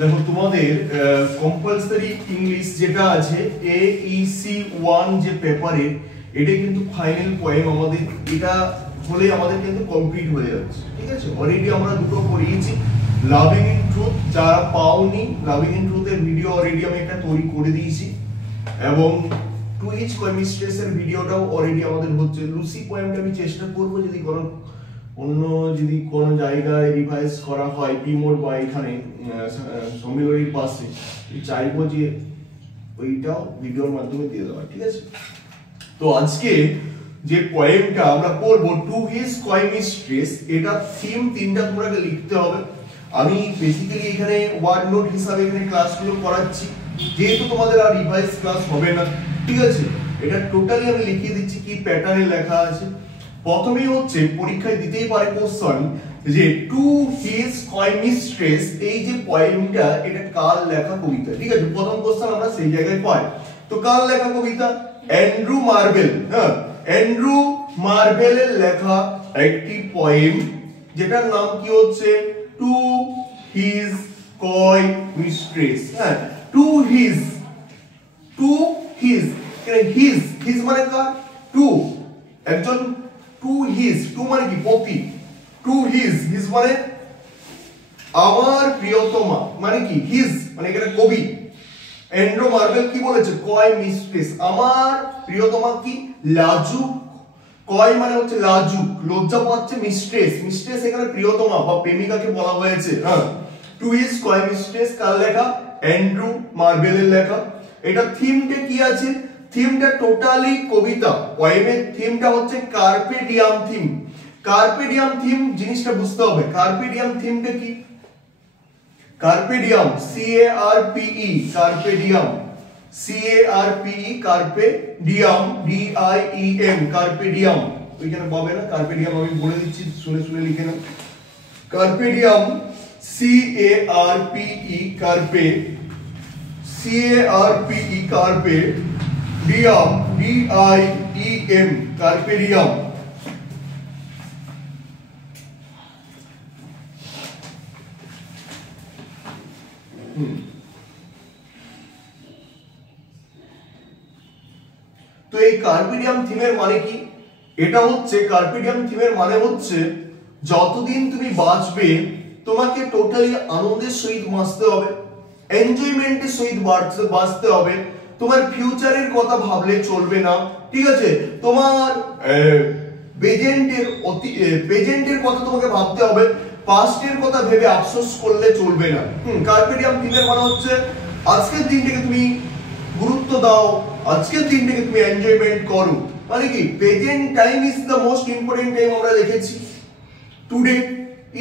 দেখো তোমাদের compulsory English যেটা আছে AEC1 যে পেপারে, এটা কিন্তু ফাইনাল পোয়েম আমাদের, এটা হলে আমাদের কিন্তু কমপ্লিট হয়ে যাচ্ছে। ঠিক আছে, অলরেডি আমরা দুটো পড়িয়েছি। লাভিং ইন ট্রুথ, যারা পাওনি লাভিং ইন ট্রুথের ভিডিও অলরেডি আমি একটা তৈরি করে দিয়েছি, এবং টু ইচ কমিস্ট্রেসের ভিডিওটাও অলরেডি আমাদের হচ্ছে। লুসি পোয়েমটা আমি চেষ্টা করবো যদি কোনো জায়গায় রিভাইজ করা হয় পি মোড বা এখানে সম্মিলনীর পাশে, চাইবো যে ওইটাও ভিডিওর মাধ্যমে দিয়ে দেওয়া। ঠিক আছে, তো আজকে যে পোয়েমটা আমরা পড়বো টু হিজ কমিস্ট্রেস, এটা থিম তিনটা তোমাকে লিখতে হবে। আমি বেসিক্যালি এখানে ওয়ার্ড নোট হিসাবে এখানে ক্লাসগুলো করাচ্ছি, যেহেতু তোমাদের আর রিভাইজ ক্লাস হবে না। ঠিক আছে, এটা টোটালি আমি লিখিয়ে দিচ্ছি কি প্যাটার্নে লেখা আছে। প্রথমেই হচ্ছে পরীক্ষায় দিতেই পারে কোশ্চেন যে টু হিজ কমিস্ট্রেস, এই যে পোয়েমটা এটা কার লেখা কবিতা। ঠিক আছে, প্রথম কোশ্চেন আমরা সেই জায়গায় পাই। তো কার লেখা কবিতা? Andrew Marvell. হ্যাঁ, অ্যান্ড্রু মার্বেলের লেখা একটি পোয়েম, যেটার নাম কি হচ্ছে টু হিজ কমিস্ট্রেস। হ্যাঁ, টু হিজ হিজ মানে কার? টু, একজন। টু হিজ, টু মানে কি? প্রতি। টু হিজ মানে আমার প্রিয়তমা, মানে কি? হিজ মানে এখানে কবি। অ্যান্ড্রু মার্বেল কি বলেছে? কমিস্ট্রেস, আমার প্রিয়তমা কি? লাজুক। কয় মানে হচ্ছে লাজুক, লজ্জা পাচ্ছে। মিস্ট্রেস এখানে প্রিয়তমা বা প্রেমিকাকে বলা হয়েছে। হ্যাঁ, টু হিজ কমিস্ট্রেস কার লেখা? অ্যান্ড্রু মার্বেলের লেখা। এটা থিমটা কি আছে? থিমটা টোটালি কবিতা। পোয়েমের থিমটা হচ্ছে কার্পে ডিয়াম থিম। কার্পে ডিয়াম থিম জিনিসটা বুঝতে হবে। কার্পে ডিয়াম থিমটা কি? কার্পে ডিয়াম, CARPE, কার্পে ডিয়াম, CARPE, কার্পে ডিয়াম, DIEM, কার্পে ডিয়াম। ওইখানে পাবে না কার্পে ডিয়াম, আমি বলে দিচ্ছি, শুনে শুনে লিখে নাও। কার্পে ডিয়াম, CARPE, কার্পে, CARPE, কার্পে ডিয়াম, DIEM, কার্পে ডিয়াম। তো এই কার্পে ডিয়াম থিমের মানে কি? এটা হচ্ছে কার্পে ডিয়াম থিমের মানে হচ্ছে যতদিন তুমি বাঁচবে তোমাকে টোটালি আনন্দের সহিত বাঁচতে হবে, এনজয়মেন্টের সহিত বাঁচতে হবে। তোমার ফিউচারের কথা ভাবলে চলবে না। ঠিক আছে, তোমার প্রেজেন্টের কথা তোমাকে ভাবতে হবে, পাস্টের কথা ভেবে আফসোস করলে চলবে না। কার্পে ডিয়াম থিমের মানে হচ্ছে আজকের দিনটাকে তুমি গুরুত্ব দাও, আজকের দিনটাকে তুমি এনজয়মেন্ট করো। মানে কি? Present time is the most important time. আমরা দেখেছি today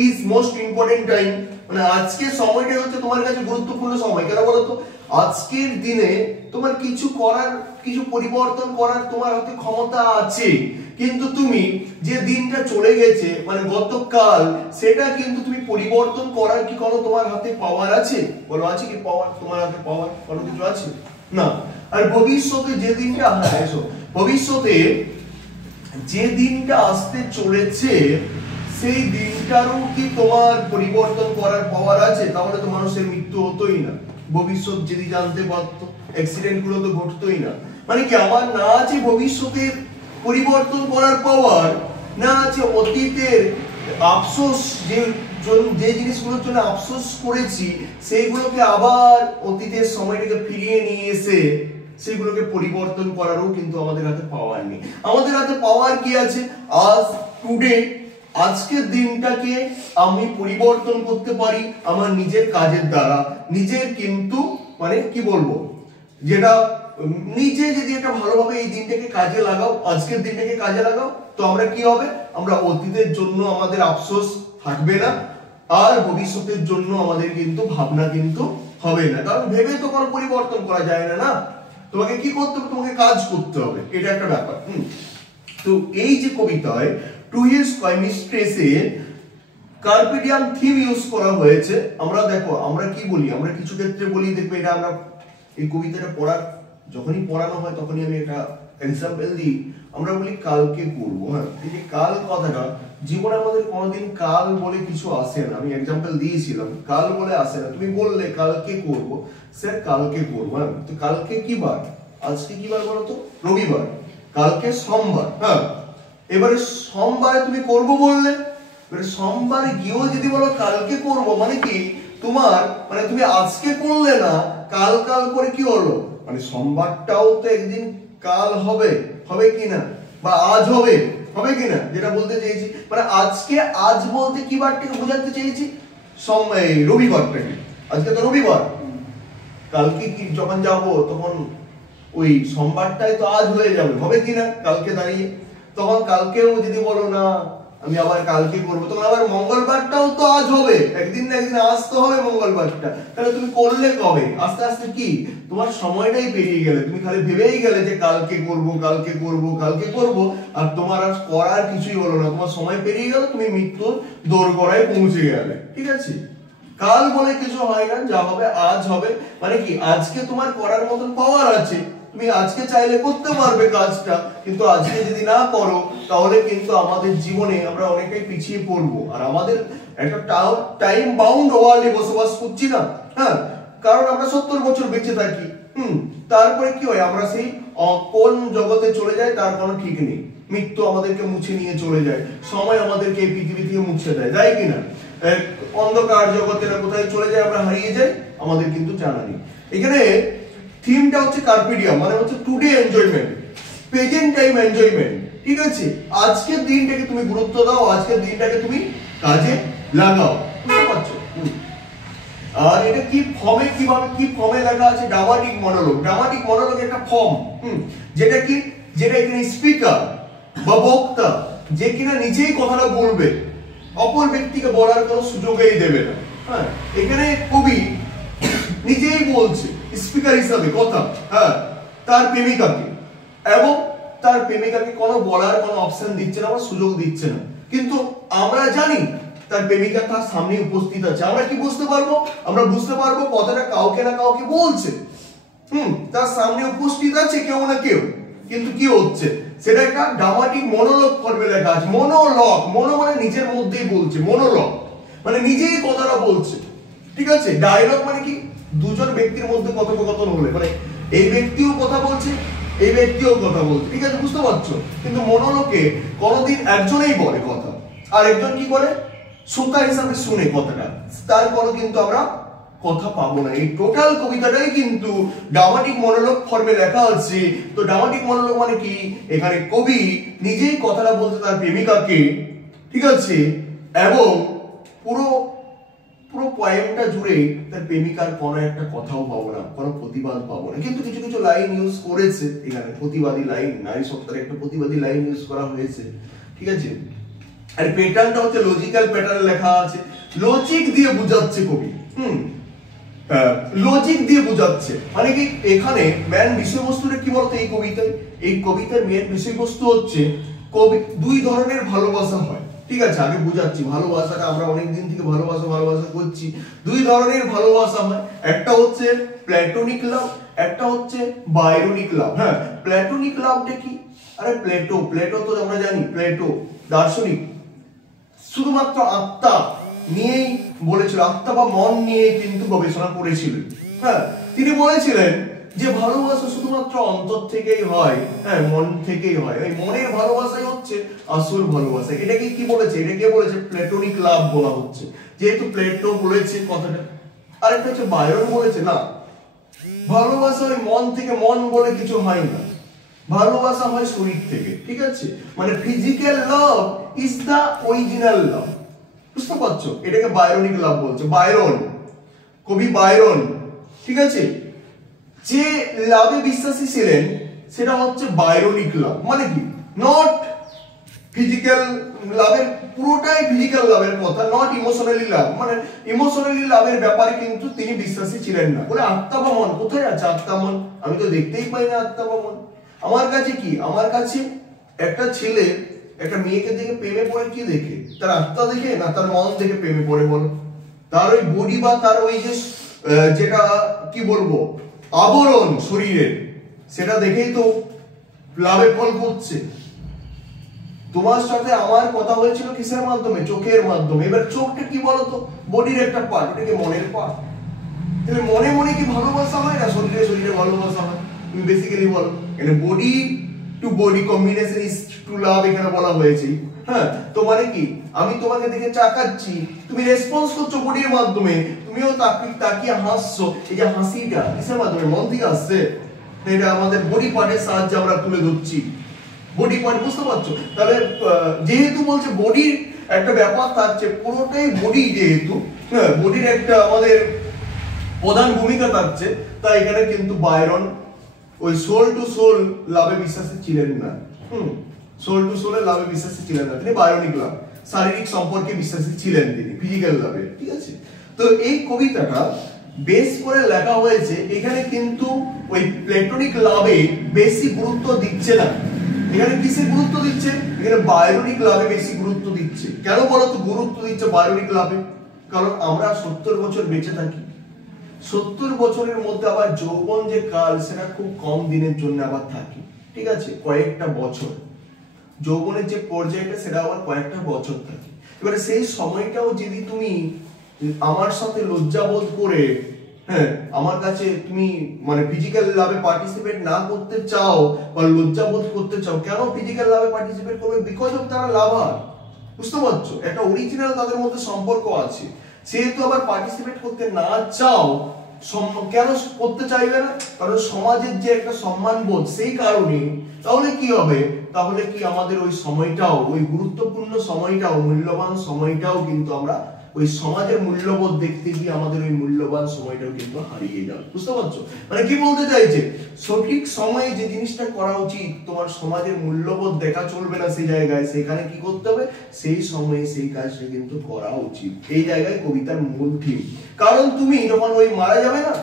is most important time, মানে আজকের সময়টা হচ্ছে তোমার কাছে গুরুত্বপূর্ণ সময়। কেন বলো তো? আজকের দিনে তোমার কিছু করার, কিছু পরিবর্তন করার তোমার হাতে ক্ষমতা আছে, কিন্তু তুমি যে দিনটা চলে গেছে মানে গতকাল, সেটা কিন্তু তুমি পরিবর্তন করার কি কোনো তোমার হাতে পাওয়ার আছে? বলো, আছে কি পাওয়ার? তোমার হাতে পাওয়ার কোনো কিছু আছে না। আর ভবিষ্যতে যে দিনটা, ভবিষ্যতে যে দিনটা আসতে চলেছে সেই দিনটারও কি তোমার পরিবর্তন করার পাওয়ার আছে? তাহলে তো মানুষের মৃত্যু হতোই না। ভবিষ্যৎ যদি জানতে পারতো, অ্যাক্সিডেন্ট গুলো তো ঘটতোই না। মানে কি? আমার না আছে ভবিষ্যতের পরিবর্তন করার পাওয়ার, না আছে অতীতের আফসোস, যে জিনিসগুলোর জন্য আফসোস করেছি সেইগুলোকে আবার অতীতের সময়টাকে ফিরিয়ে নিয়ে এসে সেগুলোকে পরিবর্তন করারও কিন্তু আমাদের হাতে পাওয়ার নেই। আমাদের হাতে পাওয়ার কি আছে? আজ, টুডে, আজকের দিনটাকে আমি পরিবর্তন করতে পারি আমার নিজের কাজের দ্বারা। নিজের কিন্তু মানে কি বলবো, যেটা নিজে যদি একটা ভালোভাবে এই দিনটাকে কাজে লাগাও, আজকের দিনটাকে কাজে লাগাও, তো আমরা কি হবে? আমরা অতীতের জন্য আমাদের আফসোস থাকবে না, আর ভবিষ্যতের জন্য আমাদের কিন্তু ভাবনা কিন্তু হবে না। কারণ ভেবে তো কোনো পরিবর্তন করা যায় না। না, তোমাকে কি করতে হবে? তোমাকে কাজ করতে হবে, এটা একটা ব্যাপার। তো এই যে কবিতায় টু হিজ কমিস্ট্রেসে কার্পে ডিয়াম থিম ইউজ করা হয়েছে। আমরা দেখো, আমরা কি বলি, আমরা কিছু ক্ষেত্রে বলি, দেখবে এটা আমরা এই কবিতাটা যখনই পড়ানো হয় তখনই আমি একটা এক্সাম্পল দিই। আমরা বলি কালকে করবো। হ্যাঁ, এই যে কাল কথাটা জীবনে আমাদের কোনোদিন কাল বলে কিছু আসে না। আমি এক্সাম্পল দিয়েছিলাম, কাল বলে আসে না। তুমি বললে কালকে করব, স্যার কালকে করবো, হ্যাঁ তো কালকে কি বার? আজকে কি বার বলো তো? রবিবার। কালকে সোমবার, হ্যাঁ এবারে সোমবারে তুমি করব বললে, এবারে সোমবারে গিয়েও যদি বলো কালকে করব, মানে কি তোমার মানে তুমি আজকে করলে না, কাল কাল করে কি হলো, মানে সোমবারটাও তো একদিন কাল হবে, হবে কি না, বা আজ হবে, হবে কি না, যেটা বলতে চেয়েছি। মানে আজকে আজ বলতে কি বারটাকে বোঝাতে চেয়েছি? রবিবারটাকে। আজকে তো রবিবার, কালকে কি যখন যাব তখন ওই সোমবারটাই তো আজ হয়ে যাবে, হবে কি না কালকে দাঁড়িয়ে। তখন কালকেও যদি বলো না আমি আবার কালকে করবো, তখন আবার মঙ্গলবারটাও তো আজ হবে, একদিন না একদিন আজ তো হবে মঙ্গলবারটা। তাহলে তুমি করলে কবে? আস্তে আস্তে কি তোমার সময়টাই পেরিয়ে গেলে, তুমি খালি ভেবেই গেলে যে কালকে করব কালকে করব কালকে করব, আর তোমার আর করার কিছুই হলো না, তোমার সময় পেরিয়ে গেল, তুমি মৃত্যুর দোরগোড়ায় পৌঁছে গেলে। ঠিক আছে, কাল বলে কিছু হয় না, যা হবে আজ হবে। মানে কি আজকে তোমার করার মতন পাওয়ার আছে, তুমি আজকে চাইলে করতে পারবে কাজটা, কিন্তু আজকে যদি না করো তাহলে কিন্তু আমাদের জীবনে আমরা অনেকটাই পিছিয়ে পড়বো। আর আমাদের একটা টাইম বাউন্ড ওয়ার্ল্ডে বসবাস করছি না, হ্যাঁ কারণ আমরা 70 বছর বেঁচে থাকি, তারপরে কি হয় আমরা সেই কোন জগতে চলে যাই তার কোনো ঠিক নেই। মৃত্যু আমাদেরকে মুছে নিয়ে চলে যায়, সময় আমাদেরকে এই পৃথিবী থেকে মুছে দেয়, তাই কিনা? অন্ধকার জগতে না কোথায় চলে যায়, আমরা হারিয়ে যাই, আমাদের কিন্তু জানা নেই। এখানে থিমটা হচ্ছে কার্পে ডিয়াম, মানে হচ্ছে today enjoyment, present time enjoyment. ঠিক আছে, আজকের দিনটাকে তুমি গুরুত্ব দাও, আজকের দিনটাকে তুমি কাজে লাগাও, বুঝতে পারছো? আর এটা কি ফর্মে, কিভাবে কি ফর্মে লেখা আছে? Dramatic monologue. ড্রামাটিক মনোলগ একটা ফর্ম, যেটা কি, যেটা এখানে স্পিকার বা বক্তা যে কিনা নিজেই কথাটা বলবে, অপর ব্যক্তিকে বলার কোনো সুযোগই দেবে না। হ্যাঁ এখানে কবি নিজেই বলছে স্পিকার হিসাবে কথা, হ্যাঁ তার প্রেমিকাকে, এবং তার প্রেমিকাকে কোনো বলার কোনো অপশন দিচ্ছে না বা সুযোগ দিচ্ছে না, কিন্তু আমরা জানি তার প্রেমিকা তার সামনে উপস্থিত আছে। আমরা কি বুঝতে পারবো? আমরা বুঝতে পারবো কথাটা কাউকে না কাউকে বলছে, তার সামনে উপস্থিত আছে কেউ না কেউ, কিন্তু কি হচ্ছে সেটা একটা ড্রামাটিক মনোলগ ফর্মে লেখা আছে। মনোলগ, মনো মানে নিজের মধ্যেই বলছে, মনোলগ মানে নিজেই কথাটা বলছে। ঠিক আছে, ডায়লগ মানে কি দুজন ব্যক্তির মধ্যে কথোপকথন হলে, মানে এই ব্যক্তিও কথা বলছে এই ব্যক্তিও কথা বলছে, ঠিক আছে বুঝতে পারছো? কিন্তু মনোলগে কোনোদিন একজনেই বলে কথা, আর একজন কি করে শ্রোতা হিসাবে শুনে কথাটা, তার কোনো কিন্তু আমরা কথা পাবো না। এই টোটাল কবিতাটাই কিন্তু ড্রামাটিক মনোলগ ফর্মে লেখা আছে। তো ড্রামাটিক মনোলগ মানে কি, এখানে কবি নিজেই কথাটা বলতে তার প্রেমিকাকে, ঠিক আছে, এবং পুরো পুরো পয়েমটা জুড়ে তার প্রেমিকার কোনো একটা কথাও পাবো না, কোনো প্রতিবাদ পাবো না, কিন্তু কিছু কিছু লাইন ইউজ করেছে এখানে, প্রতিবাদী লাইন, নারী সত্তার একটা প্রতিবাদী লাইন ইউজ করা হয়েছে। ঠিক আছে, আর প্যাটার্নটা হচ্ছে লজিক্যাল প্যাটার্নে লেখা আছে, লজিক দিয়ে বুঝাচ্ছে কবি, লজিক দিয়ে বুঝাচ্ছে। মানে কি এখানে মেন বিষয়বস্তুটা কি বলতো, এই কবিতার মেন বিষয়বস্তু হচ্ছে কবি দুই ধরনের ভালোবাসা হয়। ঠিক আছে, আগে বুঝাচ্ছি ভালোবাসাটা, আমরা অনেক দিন থেকে ভালোবাসা করছি। দুই ধরনের ভালোবাসা হয়, একটা হচ্ছে প্ল্যাটোনিক লাভ, একটা হচ্ছে বায়রনিক লাভ। হ্যাঁ প্ল্যাটোনিক লাভটা কি? আরে প্লেটো তো আমরা জানি, প্লেটো দার্শনিক শুধুমাত্র আত্মা নিয়েই বলেছিল, আত্মা বা মন নিয়ে কিন্তু গবেষণা করেছিলেন। হ্যাঁ তিনি বলেছিলেন যে ভালোবাসা শুধুমাত্র অন্তর থেকেই হয়, হ্যাঁ মন থেকেই হয়, এই মনের ভালোবাসাই হচ্ছে আসল ভালোবাসা। এটাকে কি বলেছে, এটাকে বলেছে প্লেটোনিক লাভ বলা হচ্ছে, যেহেতু প্লেটো বলেছে কথাটা। আরেকটা হচ্ছে বায়রন বলেছে না, ভালোবাসা ওই মন থেকে, মন বলে কিছু হয় না, ভালোবাসা হয় শরীর থেকে। ঠিক আছে, মানে physical love is the original love, বুঝতে পারছো? এটাকে বায়রনিক লাভ বলছে, বায়রন, কবি বায়রন। ঠিক আছে, যে লাভে বিশ্বাসী ছিলেন সেটা হচ্ছে বায়রনিক লাভ। মানে কি, নট ফিজিক্যাল লাভের, পুরোটাই ফিজিক্যাল লাভের কথা, নট ইমোশনালি লাভ, মানে ইমোশনালি লাভের ব্যাপারে কিন্তু তিনি বিশ্বাসী ছিলেন না। বলে আত্মা বা মন কোথায় আছে, আত্মা মন আমি তো দেখতেই পাই না, আত্মা বা মন আমার কাছে কি, আমার কাছে একটা ছেলে একটা মেয়েকে দেখে প্রেমে পড়ে, কি দেখে, তার আত্মা দেখে না তার মন দেখে প্রেমে পড়ে? বলো, তার ওই বডি বা তার ওই যে যেটা কি বলবো আবরণ শরীরের, সেটা দেখেই তো লাভে ফল করছে। তোমার সাথে আমার কথা হয়েছিল কিসের মাধ্যমে? চোখের মাধ্যমে। এবার চোখটা কি বলতো? বডির একটা পার্ট, এটা কি মনের পার্ট? তাহলে মনে মনে কি ভালোবাসা হয় না শরীরে শরীরে ভালোবাসা হয়? তুমি বেসিক্যালি বলো, এখানে body to body combination is to love এখানে বলা হয়েছে। হ্যাঁ, তো মানে কি আমি তোমাকে দেখে চাকাচ্ছি, তুমি রেসপন্স করছো বডির মাধ্যমে, তুমিও তাকিয়ে হাসছো। এই যে হাসিটা কিসের মাধ্যমে? মন থেকে আসছে। এটা আমাদের বডি পার্টের সাহায্যে আমরা তুলে ধরছি। বডি পার্ট, বুঝতে পারছো? তাহলে যেহেতু বলছে বডির একটা ব্যাপার থাকছে, পুরোটাই বডি, যেহেতু হ্যাঁ বডির একটা আমাদের প্রধান ভূমিকা থাকছে, তাই এখানে কিন্তু বায়রন ওই সোল টু সোল লাভে বিশ্বাসী ছিলেন না। সোল টু সোলের লাভে বিশ্বাসী ছিলেন না, তিনি বায়োনিক লাভ, শারীরিক সম্পর্কে বিশ্বাসী ছিলেন, তিনি ফিজিক্যাল লাভে। ঠিক আছে, তো এই কবিতাটা বেস করে লেখা হয়েছে। এখানে কিন্তু ওই প্লেটোনিক লাভে বেশি গুরুত্ব দিচ্ছে না। এখানে কিসে গুরুত্ব দিচ্ছে? এখানে বায়োনিক লাভে বেশি গুরুত্ব দিচ্ছে। কেন বলতো গুরুত্ব দিচ্ছে বায়োনিক লাভে? কারণ আমরা 70 বছর বেঁচে থাকি। 70 বছরের মধ্যে আবার যৌবন যে কাল, সেটা খুব কম দিনের জন্য আবার থাকে। ঠিক আছে, কয়েকটা বছর। যৌবনের যে পর্যায়টা, সেটা আবার কয়েকটা বছর থাকে। এবারে সেই সময়টাও যদি তুমি আমার সাথে লজ্জাবোধ করে, হ্যাঁ আমার কাছে তুমি মানে ফিজিক্যাল লাভে পার্টিসিপেট না করতে চাও বা লজ্জাবোধ করতে চাও, কেন ফিজিক্যাল লাভে পার্টিসিপেট করবে? বিকজ অফ তারা লাভার। বুঝতে পারছো? একটা অরিজিনাল তাদের মধ্যে সম্পর্ক আছে। সেহেতু আবার পার্টিসিপেট করতে না চাও, কেন করতে চাইবে না? কারণ সমাজের যে একটা সম্মান বোধ, সেই কারণে। তাহলে কি হবে? তাহলে কি আমাদের ওই সময়টাও, ওই গুরুত্বপূর্ণ সময়টাও, মূল্যবান সময়টাও কিন্তু আমরা ওই সমাজের মূল্যবোধ দেখতে গিয়ে আমাদের ওই মূল্যবান সময়টাও কিন্তু হারিয়ে যাবে। বুঝতে পারছো? মানে কি বলতে চাইছে? সঠিক সময়ে যে জিনিসটা করা উচিত, তোমার সমাজের মূল্যবোধ দেখা চলবে না সেই জায়গায়, সেখানে কি করতে হবে? সেই সময়ে সেই কাজটা কিন্তু করা উচিত। এই জায়গায় কবিতার মূল থিম। কারণ তুমি যখন ওই মারা যাবে না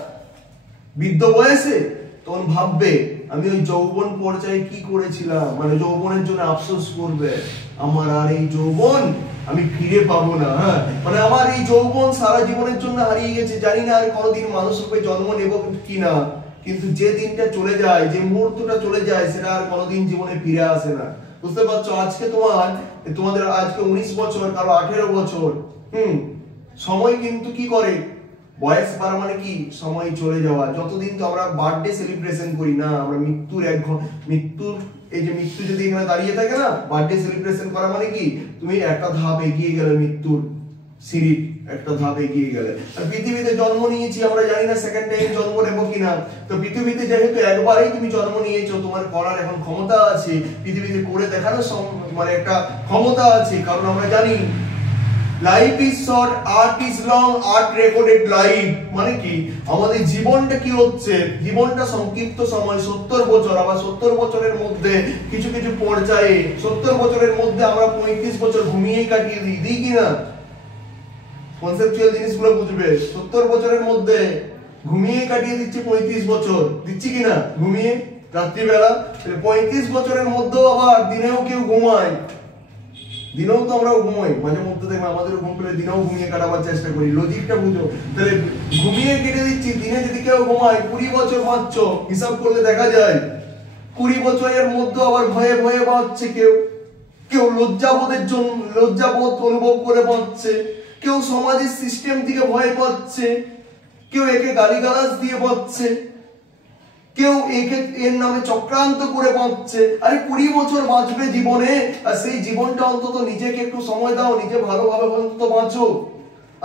বৃদ্ধ বয়সে, তখন ভাববে আমি ওই যৌবন পর্যায়ে কি করেছিলাম, মানে যৌবনের জন্য আফসোস করবে, আমার আর এই যৌবন আমি ফিরে পাবো না। হ্যাঁ, মানে আমার এই যৌবন সারা জীবনের জন্য হারিয়ে গেছে, জানি না আর কোনোদিন মানুষ রূপে জন্ম নেব কিনা। কিন্তু যে দিনটা চলে যায়, যে মুহূর্তটা চলে যায়, সেটা আর কোনোদিন জীবনে ফিরে আসে না। বুঝতে পারছো? আজকে তোমাদের আজকে 19 বছর, কারো 18 বছর। সময় কিন্তু কি করে? বয়স বাড়া মানে কি? সময় চলে যাওয়া। যতদিন তো আমরা বার্থডে সেলিব্রেশন করি না, আমরা মৃত্যুর এই যে মৃত্যু যদি এখানে দাঁড়িয়ে থাকে না, বার্থডে সেলিব্রেশন করা মানে কি? তুমি একটা ধাপ এগিয়ে গেলে, মৃত্যুর সিঁড়ি একটা ধাপ এগিয়ে গেলে। আর পৃথিবীতে জন্ম নিয়েছি, আমরা জানি না সেকেন্ড টাইম জন্ম নেব কিনা। তো পৃথিবীতে যেহেতু একবারই তুমি জন্ম নিয়েছো, তোমার করার এখন ক্ষমতা আছে, পৃথিবীতে করে দেখানোর মানে একটা ক্ষমতা আছে। কারণ আমরা জানি life is short, art is long, art recorded life. মানে কি আমাদের জীবনটা কি হচ্ছে? জীবনটা সংক্ষিপ্ত সময়, 70 বছর। আবার 70 বছরের মধ্যে কিছু কিছু পর্যায়ে 70 বছরের মধ্যে আমরা 35 বছর ঘুমিয়েই কাটিয়ে দিই কিনা? কনসেপচুয়াল জিনিসগুলো বুঝবে। 70 বছরের মধ্যে ঘুমিয়ে কাটিয়ে দিচ্ছি 35 বছর, দিচ্ছি কিনা ঘুমিয়ে রাত্রিবেলা। 35 বছরের মধ্যেও আবার দিনেও কেউ ঘুমায়, দিনেও তো আমরাও ঘুমাই মাঝে মধ্যে, দেখবে আমাদের ঘুম পেলে দিনেও ঘুমিয়ে কাটাবার চেষ্টা করি। লজিকটা বুঝো। তাহলে ঘুমিয়ে কেটে দিচ্ছি, দিনে যদি কেউ ঘুমায় 20 বছর বাঁচছ, হিসাব করলে দেখা যায় 20 বছরের মধ্যে আবার ভয়ে ভয়ে বাঁচছে কেউ, কেউ লজ্জাবোধ অনুভব করে বাঁচছে, কেউ সমাজের সিস্টেম থেকে ভয় পাচ্ছে, কেউ একে গালিগালাজ দিয়ে বাঁচছে, কেউ এর নামে চক্রান্ত করে বাঁচছে। আরে 20 বছর বাঁচবে জীবনে, আর সেই জীবনটা অন্তত নিজেকে একটু সময় দাও, নিজে ভালোভাবে অন্তত বাঁচো।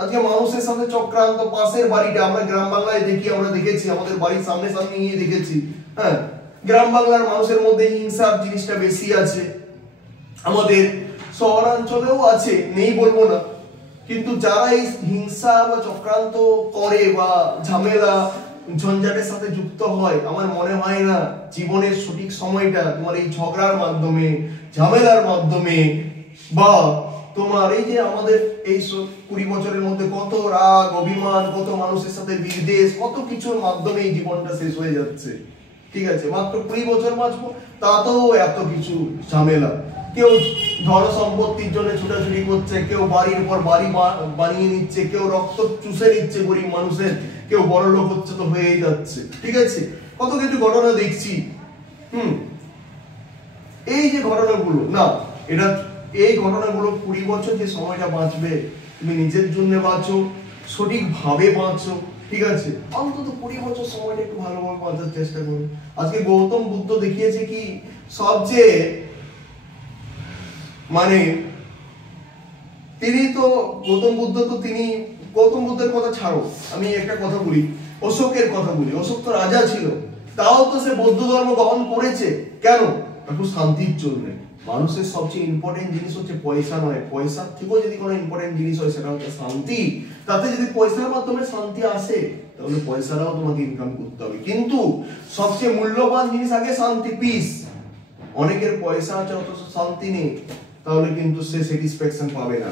আজকে মানুষের সাথে চক্রান্ত, পাশের বাড়িটা আমরা গ্রাম বাংলায় দেখি, আমরা দেখেছি, আমাদের বাড়ির সামনে সামনে নিয়ে দেখেছি। হ্যাঁ, গ্রাম বাংলার মানুষের মধ্যে হিংসার জিনিসটা বেশি আছে, আমাদের শহরাঞ্চলেও আছে, নেই বলবো না। কিন্তু যারা এই হিংসা বা চক্রান্ত করে বা ঝামেলা ঝঞ্ঝাটের সাথে যুক্ত হয়, আমার মনে হয় না জীবনের সঠিক সময়টা তোমার এই ঝগড়ার মাধ্যমে, ঝামেলার মাধ্যমে, বা তোমার এই যে আমাদের এই 20 বছরের মধ্যে কত রাগ অভিমান, কত মানুষের সাথে বিদ্বেষ, কত কিছুর মাধ্যমে এই জীবনটা শেষ হয়ে যাচ্ছে। ঠিক আছে, মাত্র 20 বছর বাঁচবো, তাতেও এত কিছু ঝামেলা। কেউ ধন সম্পত্তির জন্য ছুটাছুটি করছে, কেউ বাড়ির পর বাড়ি বানিয়ে নিচ্ছে, কেউ রক্ত চুষে নিচ্ছে গরিব মানুষের, কেউ বড় লোক হচ্ছে তো হয়েই যাচ্ছে। ঠিক আছে, কত কিছু ঘটনা দেখছি। এই যে ঘটনাগুলো না, এটা এই ঘটনাগুলো 20 বছর যে সময়টা বাঁচবে, তুমি নিজের জন্য বাঁচো, সঠিকভাবে বাঁচো, ঠিক আছে? অন্তত 20 বছর সময়টা একটু ভালোভাবে বাঁচার চেষ্টা করো। আজকে গৌতম বুদ্ধ দেখিয়েছে কি সবচেয়ে মানে তিনি তো গৌতম বুদ্ধ তো তিনি গৌতম বুদ্ধের কথা ছাড়ো, আমি একটা কথা বলি, অশোকের কথা বলি। অশোক তো রাজা ছিল, তাও তো সে বৌদ্ধ ধর্ম গ্রহণ করেছে। কেন? একটু শান্তির জন্য। মানুষের সবচেয়ে ইম্পর্টেন্ট জিনিস হচ্ছে পয়সা নয়, পয়সার থেকেও যদি কোনো ইম্পর্টেন্ট জিনিস হয় সেটা হচ্ছে শান্তি। তাতে যদি পয়সার মাধ্যমে শান্তি আসে তাহলে পয়সাটাও তোমাকে ইনকাম করতে হবে, কিন্তু সবচেয়ে মূল্যবান জিনিস আগে শান্তি, পিস। অনেকের পয়সা আছে অথচ শান্তি নেই, তাহলে কিন্তু সে স্যাটিসফ্যাকশন পাবে না।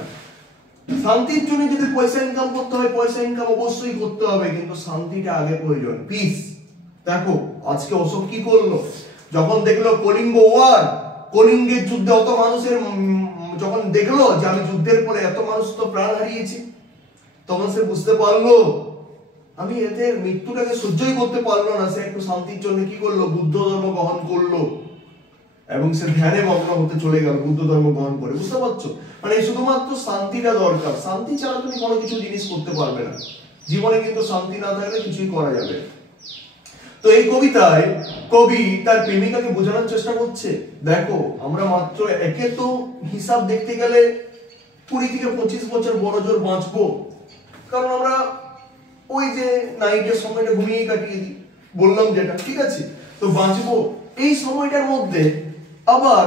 শান্তির জন্য যদি পয়সা ইনকাম করতে হয়, পয়সা ইনকাম অবশ্যই করতে হবে, কিন্তু শান্তিটা আগে প্রয়োজন, পিস। দেখো আজকে অশোক কি করলো, যখন দেখলো কলিঙ্গ ওয়ার, কলিঙ্গের যুদ্ধে অত মানুষের যখন দেখলো যে আমি যুদ্ধের পরে এত মানুষ তো প্রাণ হারিয়েছি, তখন সে বুঝতে পারলো আমি এদের মৃত্যুটাকে সহ্যই করতে পারলো না। সে একটু শান্তির জন্য কি করলো, বুদ্ধ ধর্ম গ্রহণ করলো এবং সে ধ্যানে মগ্ন হতে চলে গেল বুদ্ধ ধর্ম গ্রহণ করে। বুঝতে পারছো? মানে শুধুমাত্র শান্তিটা দরকার, শান্তি ছাড়া তুমি কোনো কিছু জিনিস করতে পারবে না। জীবনে কিন্তু শান্তি না থাকলে কিছুই করা যাবে। তো এই কবিতায় কবি তার প্রেমিকাকে বোঝানোর চেষ্টা করছে, দেখো আমরা মাত্র একে তো হিসাব দেখতে গেলে 20 থেকে 25 বছর বড় জোর বাঁচবো, কারণ আমরা ওই যে নাইটের সময়টা ঘুমিয়ে কাটিয়ে দিই, বললাম যেটা, ঠিক আছে? তো বাঁচবো এই সময়টার মধ্যে আবার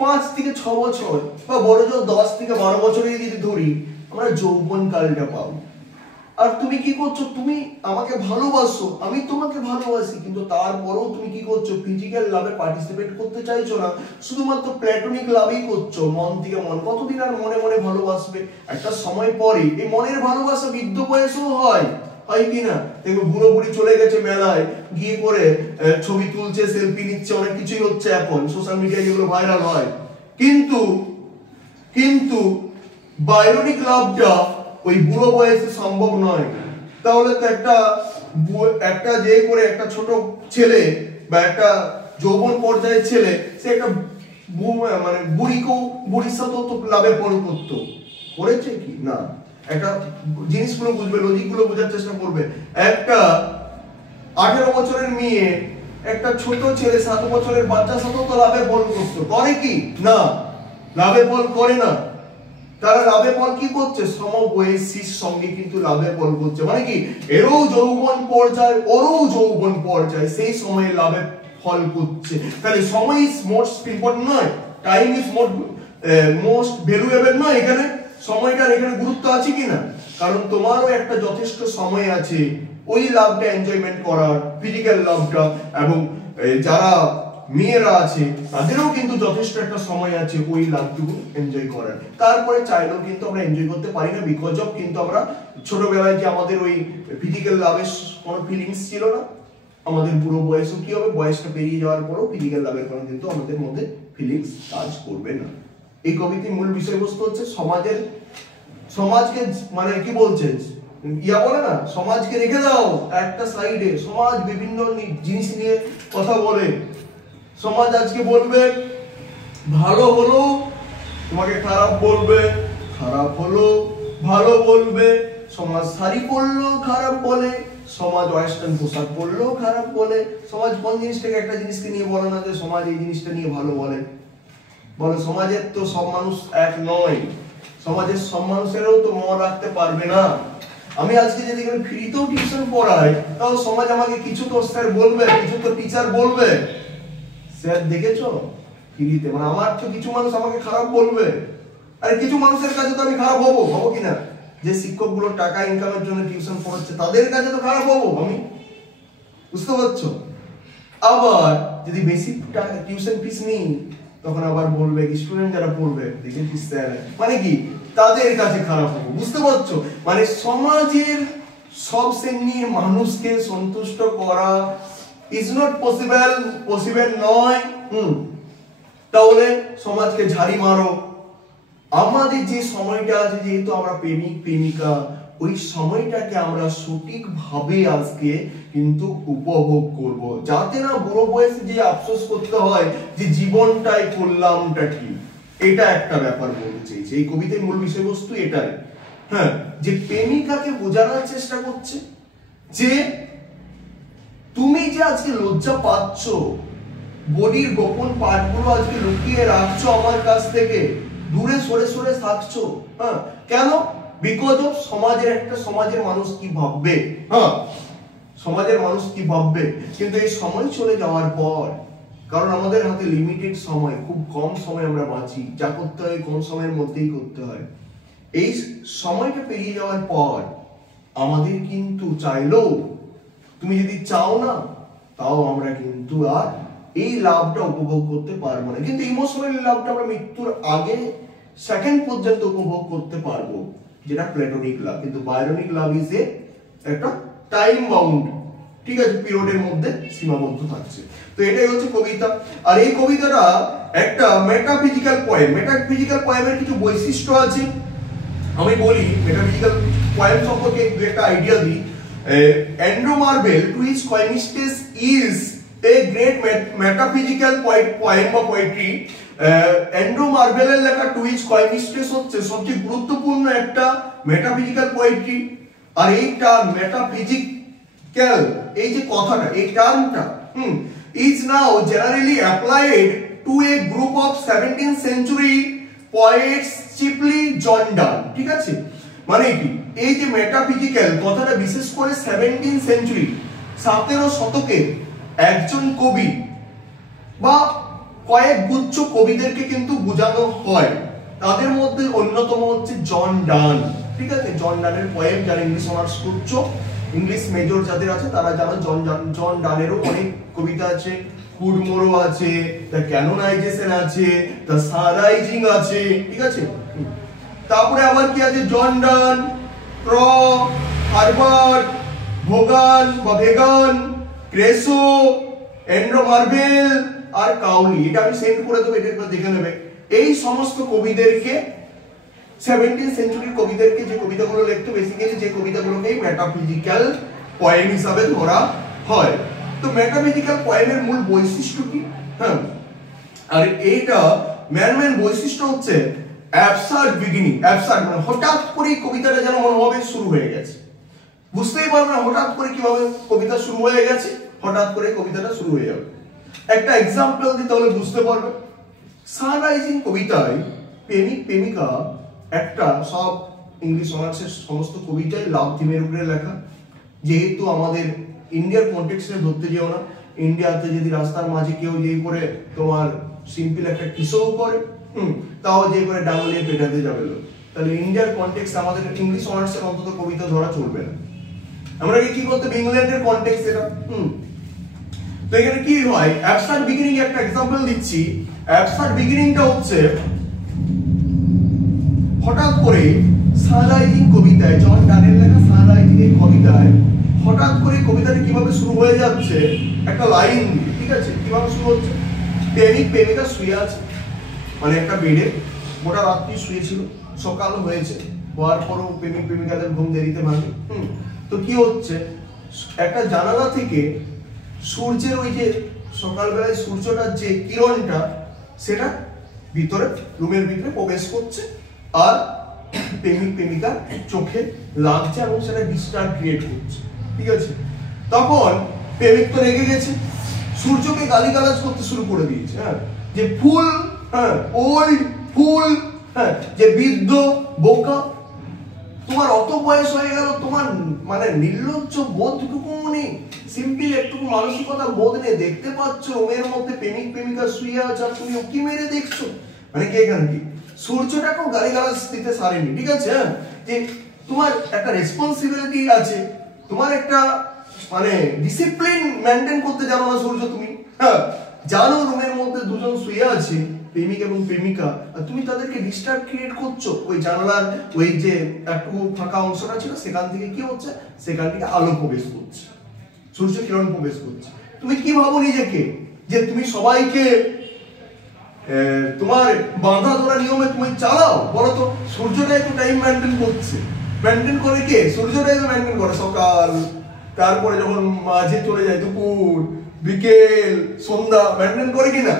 5 থেকে 6 বছর বা বড় জোর 10 থেকে 12 বছরে যদি ধরি আমরা যৌবন কালটা পাবো। আর তুমি কি করছো, তুমি আমাকে ভালোবাসো, আমি তোমাকে ভালোবাসি, কিন্তু তারপরেও তুমি কি করছো, ফিজিক্যাল লাভে পার্টিসিপেট করতে চাইছো না, শুধুমাত্র প্ল্যাটনিক লাভই করছো, মন থেকে মন। কতদিন আর মনে মনে ভালোবাসবে? একটা সময় পরে এই মনের ভালোবাসা বৃদ্ধ বয়সেও হয় কিনা? দেখো বুড়ো বুড়ি চলে গেছে মেলায় গিয়ে করে ছবি তুলছে, সেলফি নিচ্ছে, অনেক কিছুই হচ্ছে এখন সোশ্যাল মিডিয়ায় যেগুলো ভাইরাল হয়, কিন্তু বায়োনিক লাভটা ওই বুড়ো বয়সে সম্ভব নয়। তাহলে তো একটা যে করে একটা ছোট ছেলে বা একটা যৌবন পর্যায়ের ছেলে সে একটা মানে বুড়ির সাথেও তো লাভে ফল করতো, করেছে কি না? একটা জিনিসগুলো বুঝবে, লজিকগুলো বোঝার চেষ্টা করবে। একটা 18 বছরের মেয়ে একটা ছোট ছেলে 7 বছরের বাচ্চার সাথেও তো লাভে ফল করতো, করে কি না? লাভে ফল করে না। তারা লাভে ফল কি করছে, সমবয়সীর সঙ্গে কিন্তু লাভে ফল করছে, মানে কি এরও যৌবন পর্যায় ওরও যৌবন পর্যায়, সেই সময়ে লাভে ফল করছে। তাহলে সময় ইজ মোস্ট ইম্পর্টেন্ট নয়, টাইম ইজ মোস্ট ভ্যালুয়েবল নয়। এখানে সময়টার এখানে গুরুত্ব আছে কিনা? কারণ তোমারও একটা যথেষ্ট সময় আছে ওই লাভটা এনজয়মেন্ট করার, ফিজিক্যাল লাভটা, এবং যারা মেয়েরা আছে তাদেরও কিন্তু যথেষ্ট একটা সময় আছে ওই লাভটুকু এনজয় করার। তারপরে চাইলেও কিন্তু আমরা এনজয় করতে পারি না, বিকজ অফ কিন্তু আমরা ছোটবেলায় যে আমাদের ওই ফিজিক্যাল লাভের কোনো ফিলিংস ছিল না, আমাদের পুরো বয়সও কি হবে, বয়সটা পেরিয়ে যাওয়ার পরও ফিজিক্যাল লাভের কোনো কিন্তু আমাদের মধ্যে ফিলিংস কাজ করবে না। এই কবিতার মূল বিষয়বস্তু হচ্ছে সমাজকে মানে কি বলছে, বলে না সমাজকে রেখে দাও একটা সাইডে, সমাজ বিভিন্ন জিনিস নিয়ে কথা বলে। সমাজ আজকে বলবে ভালো হলো তোমাকে খারাপ বলবে, খারাপ হলো ভালো বলবে, সমাজ শাড়ি পরলেও খারাপ বলে, সমাজ ওয়েস্টার্ন পোশাক পরলেও খারাপ বলে। সমাজ কোন জিনিসটাকে, একটা জিনিসকে নিয়ে বলে না যে সমাজ এই জিনিসটা নিয়ে ভালো বলে। সমাজের তো সব মানুষ এক নয়, সমাজের সব মানুষেরও তো মন রাখতে পারবে না। আমি আজকে যদি ফ্রিতেও টিউশন পড়াই তাও সমাজ আমাকে কিছু তো স্যার বলবে, কিছু তো টিচার বলবে, স্যার দেখেছো ফ্রিতে, মানে আমার তো কিছু মানুষ আমাকে খারাপ বলবে, আর কিছু মানুষের কাছে তো আমি খারাপ হবো কিনা? যে শিক্ষকগুলো টাকা ইনকামের জন্য টিউশন পড়াচ্ছে তাদের কাছে তো খারাপ হবো আমি, বুঝতে পারছো? আবার যদি বেশি টিউশন ফিস নিই তখন আবার বলবে স্টুডেন্ট যারা পড়বে দেখেছিস স্যার, মানে কি তাদের কাছে খারাপ হবো, বুঝতে পারছো? মানে সমাজের সব শ্রেণীর মানুষকে সন্তুষ্ট করা ইজ নট পসিবল নয়। তাহলে সমাজকে ঝাড়ি মারো। আমাদের যে সময়টা আছে, যেহেতু আমরা প্রেমিক প্রেমিকা, ওই সময়টাকে আমরা সঠিকভাবে আজকে কিন্তু উপভোগ করব, যাতে না বুড়ো বয়সে যে আফসোস করতে হয় যে জীবনটাই করলামটা কি। এটা একটা ব্যাপার বলতে চাইছি, এই কবিতার মূল বিষয়বস্তু এটাই। হ্যাঁ, যে প্রেমিকাকে বোঝানোর চেষ্টা করছে যে তুমি যে আজকে লজ্জা পাচ্ছ, বডির গোপন পার্টগুলো আজকে লুকিয়ে রাখছো আমার কাছ থেকে, দূরে সরে সরে থাকছো। হ্যাঁ, কেন? বিকজ অফ সমাজের মানুষ কি ভাববে। হ্যাঁ, সমাজের মানুষ কি ভাববে। কিন্তু এই সময় চলে যাওয়ার পর, কারণ আমাদের হাতে লিমিটেড সময়, খুব কম সময় আমরা বাঁচি, যা করতে হয় কম সময়ের মধ্যেই করতে হয়। এই সময়টা পেরিয়ে যাওয়ার পর আমাদের কিন্তু চাইলেও, তুমি যদি চাও না, তাও আমরা কিন্তু আর এই লাভটা উপভোগ করতে পারবো না। কিন্তু ইমোশনাল লাভটা আমরা মৃত্যুর আগে সেকেন্ড পর্যন্ত উপভোগ করতে পারবো, যেটা প্ল্যাটোনিক লাভ। কিন্তু বায়োনিক লাভ ইজ একটা টাইম বাউন্ড, ঠিক আছে, পিরিয়ডের মধ্যে সীমাবদ্ধ থাকছে। তো এটাই হচ্ছে কবিতা। আর এই কবিতাটা একটা মেটাফিজিক্যাল পয়েম। মেটাফিজিক্যাল পয়েমের কিছু বৈশিষ্ট্য আছে, আমি বলি মেটাফিজিক্যাল পয়েম সম্পর্কে একটা আইডিয়া দিই। Andrew Marvell to his coy mistress is a great metaphysical poem বা পোয়েট্রি। অ্যান্ড্রু মার্ভেলের লেখা টু হিজ কোয়েমিস্টেস হচ্ছে সবচেয়ে গুরুত্বপূর্ণ একটা মেটাফিজিক্যাল পোয়েট্রি। আর এইটা মেটাফিজিক্যাল, এই যে কথাটা, এই টার্মটা is now generally applied to a group of 17th century poets, chiefly John Donne। ঠিক আছে, মানে কি, এই যে মেটাফিজিক্যাল কথাটা বিশেষ করে 17th সেঞ্চুরি, 17 শতকে একজন কবি বা কয়েক গুচ্ছ কবিদেরকে কিন্তু বোঝানো হয়। তাদের মধ্যে অন্যতম হচ্ছে জন ডান। ঠিক আছে, জন ডানের পয়েম, যারা ইংলিশ অনার্স করছো, ইংলিশ মেজর যাদের আছে তারা জানো জন ডানেরও অনেক কবিতা আছে। কুডমোরো আছে, দ্য ক্যানোনাইজেশন আছে, দ্য সানরাইজিং আছে। ঠিক আছে, তারপরে আবার কি আছে, জন ডান, ক্র, হারবার্ট, ভোগান বা ভেগান, ক্রেসো, অ্যান্ড্রু মার্ভেল আর কাউলি। এটা আমি সেন্ড করে দেবো, এটা একবার দেখে নেবে। এই সমস্ত কবিদেরকে, 17th সেঞ্চুরির কবিদেরকে, যে কবিতাগুলো লিখতে বেসিক্যালি যে কবিতাগুলোকে মেটাফিজিক্যাল পয়েম হিসাবে ধরা হয়। তো মেটাফিজিক্যাল পয়েমের মূল বৈশিষ্ট্য কি? হ্যাঁ, আর এইটা মেন বৈশিষ্ট্য হচ্ছে অ্যাবসার্ড বিগিনিং। অ্যাবসার্ড মানে হঠাৎ করে কবিতাটা যেন মনে হবে শুরু হয়ে গেছে। বুঝতেই পারবে না হঠাৎ করে কিভাবে কবিতা শুরু হয়ে গেছে, হঠাৎ করে কবিতাটা শুরু হয়ে যাবে। একটা এক্সাম্পল দিই তাহলে বুঝতে পারবে। সানরাইজিং কবিতায় প্রেমিক প্রেমিকা, একটা সব ইংলিশ অনার্সের সমস্ত কবিতাই লাভ থিমের উপরে লেখা। যেহেতু আমাদের ইন্ডিয়ার কনটেক্সটে ধরতে যেও না, ইন্ডিয়াতে যদি রাস্তার মাঝে কেউ যে করে তোমার সিম্পল একটা কিসও করে, তাও যে করে ডাঙলিয়ে পেটাতে যাবে লোক, তাহলে ইন্ডিয়ার কনটেক্সট আমাদের ইংলিশ অনার্সের অন্তত কবিতা ধরা চলবে না। আমরা কি করতে হবে, ইংল্যান্ডের কনটেক্সট এটা। তো এখানে কি হয়, অ্যাবসার্ড বিগিনিং একটা এক্সাম্পল দিচ্ছি। অ্যাবসার্ড বিগিনিংটা হচ্ছে হঠাৎ করে সানরাইজিং কবিতায়, জন ডানের লেখা সানরাইজিং এই কবিতায় হঠাৎ করে কবিতাটা কিভাবে শুরু হয়ে যাচ্ছে, একটা লাইন দিয়ে। ঠিক আছে, কিভাবে শুরু হচ্ছে, প্রেমিক প্রেমিকা শুয়ে আছে, মানে একটা বেডে গোটা রাত্রি শুয়েছিল, সকাল হয়েছে, হওয়ার পরও প্রেমিক প্রেমিকাদের ঘুম দেরিতে ভাঙে। তো কি হচ্ছে, একটা জানালা থেকে সূর্যের ওই যে সকালবেলায় সূর্যটার যে কিরণটা, সেটা ভিতরে রুমের ভিতরে প্রবেশ করছে, আর প্রেমিক প্রেমিকার চোখে লাগছে এবং সেটা ডিস্টার্ব ক্রিয়েট করছে। ঠিক আছে, তখন প্রেমিক তো রেগে গেছে, সূর্যকে গালিগালাজ করতে শুরু করে দিয়েছে। হ্যাঁ, যে ফুল, হ্যাঁ ওল্ড ফুল, হ্যাঁ যে বৃদ্ধ বোকা, তোমার অত বয়স হয়ে গেল, তোমার মানে নির্লজ্জ বোধটুকু নেই, সিম্পল একটু মানসিকতা বোধ নেই। দেখতে পাচ্ছ রুমের মধ্যে প্রেমিক প্রেমিকা শুয়ে আছে, তুমি উকি মেরে দেখছো, মানে কি এখানে কি সূর্যটাকেও গালিগালাজ দিতে সারেনি। ঠিক আছে, যে তোমার একটা রেসপন্সিবিলিটি আছে, তোমার একটা মানে ডিসিপ্লিন মেনটেন করতে জানো না সূর্য তুমি। হ্যাঁ, জানো রুমের মধ্যে দুজন শুয়ে আছে, প্রেমিক এবং প্রেমিকা, আর তুমি তাদেরকে ডিস্টার্ব ক্রিয়েট করছো। ওই জানালার ওই যে একটু ফাঁকা অংশটা ছিল, সেখান থেকে কি হচ্ছে, সেখান থেকে আলো প্রবেশ করছে, সূর্য কিরণ প্রবেশ করছে। তুমি কি ভাবো নিজেকে, যে তুমি সবাইকে তোমার বাঁধা ধরা নিয়মে তুমি চালাও? বলো তো, সূর্যটাই তো টাইম মেনটেন করছে। মেনটেন করে কে? সূর্যটাই তো মেনটেন করে। সকাল, তারপরে যখন মাঝে চলে যায় দুপুর, বিকেল, সন্ধ্যা, মেনটেন করে কিনা?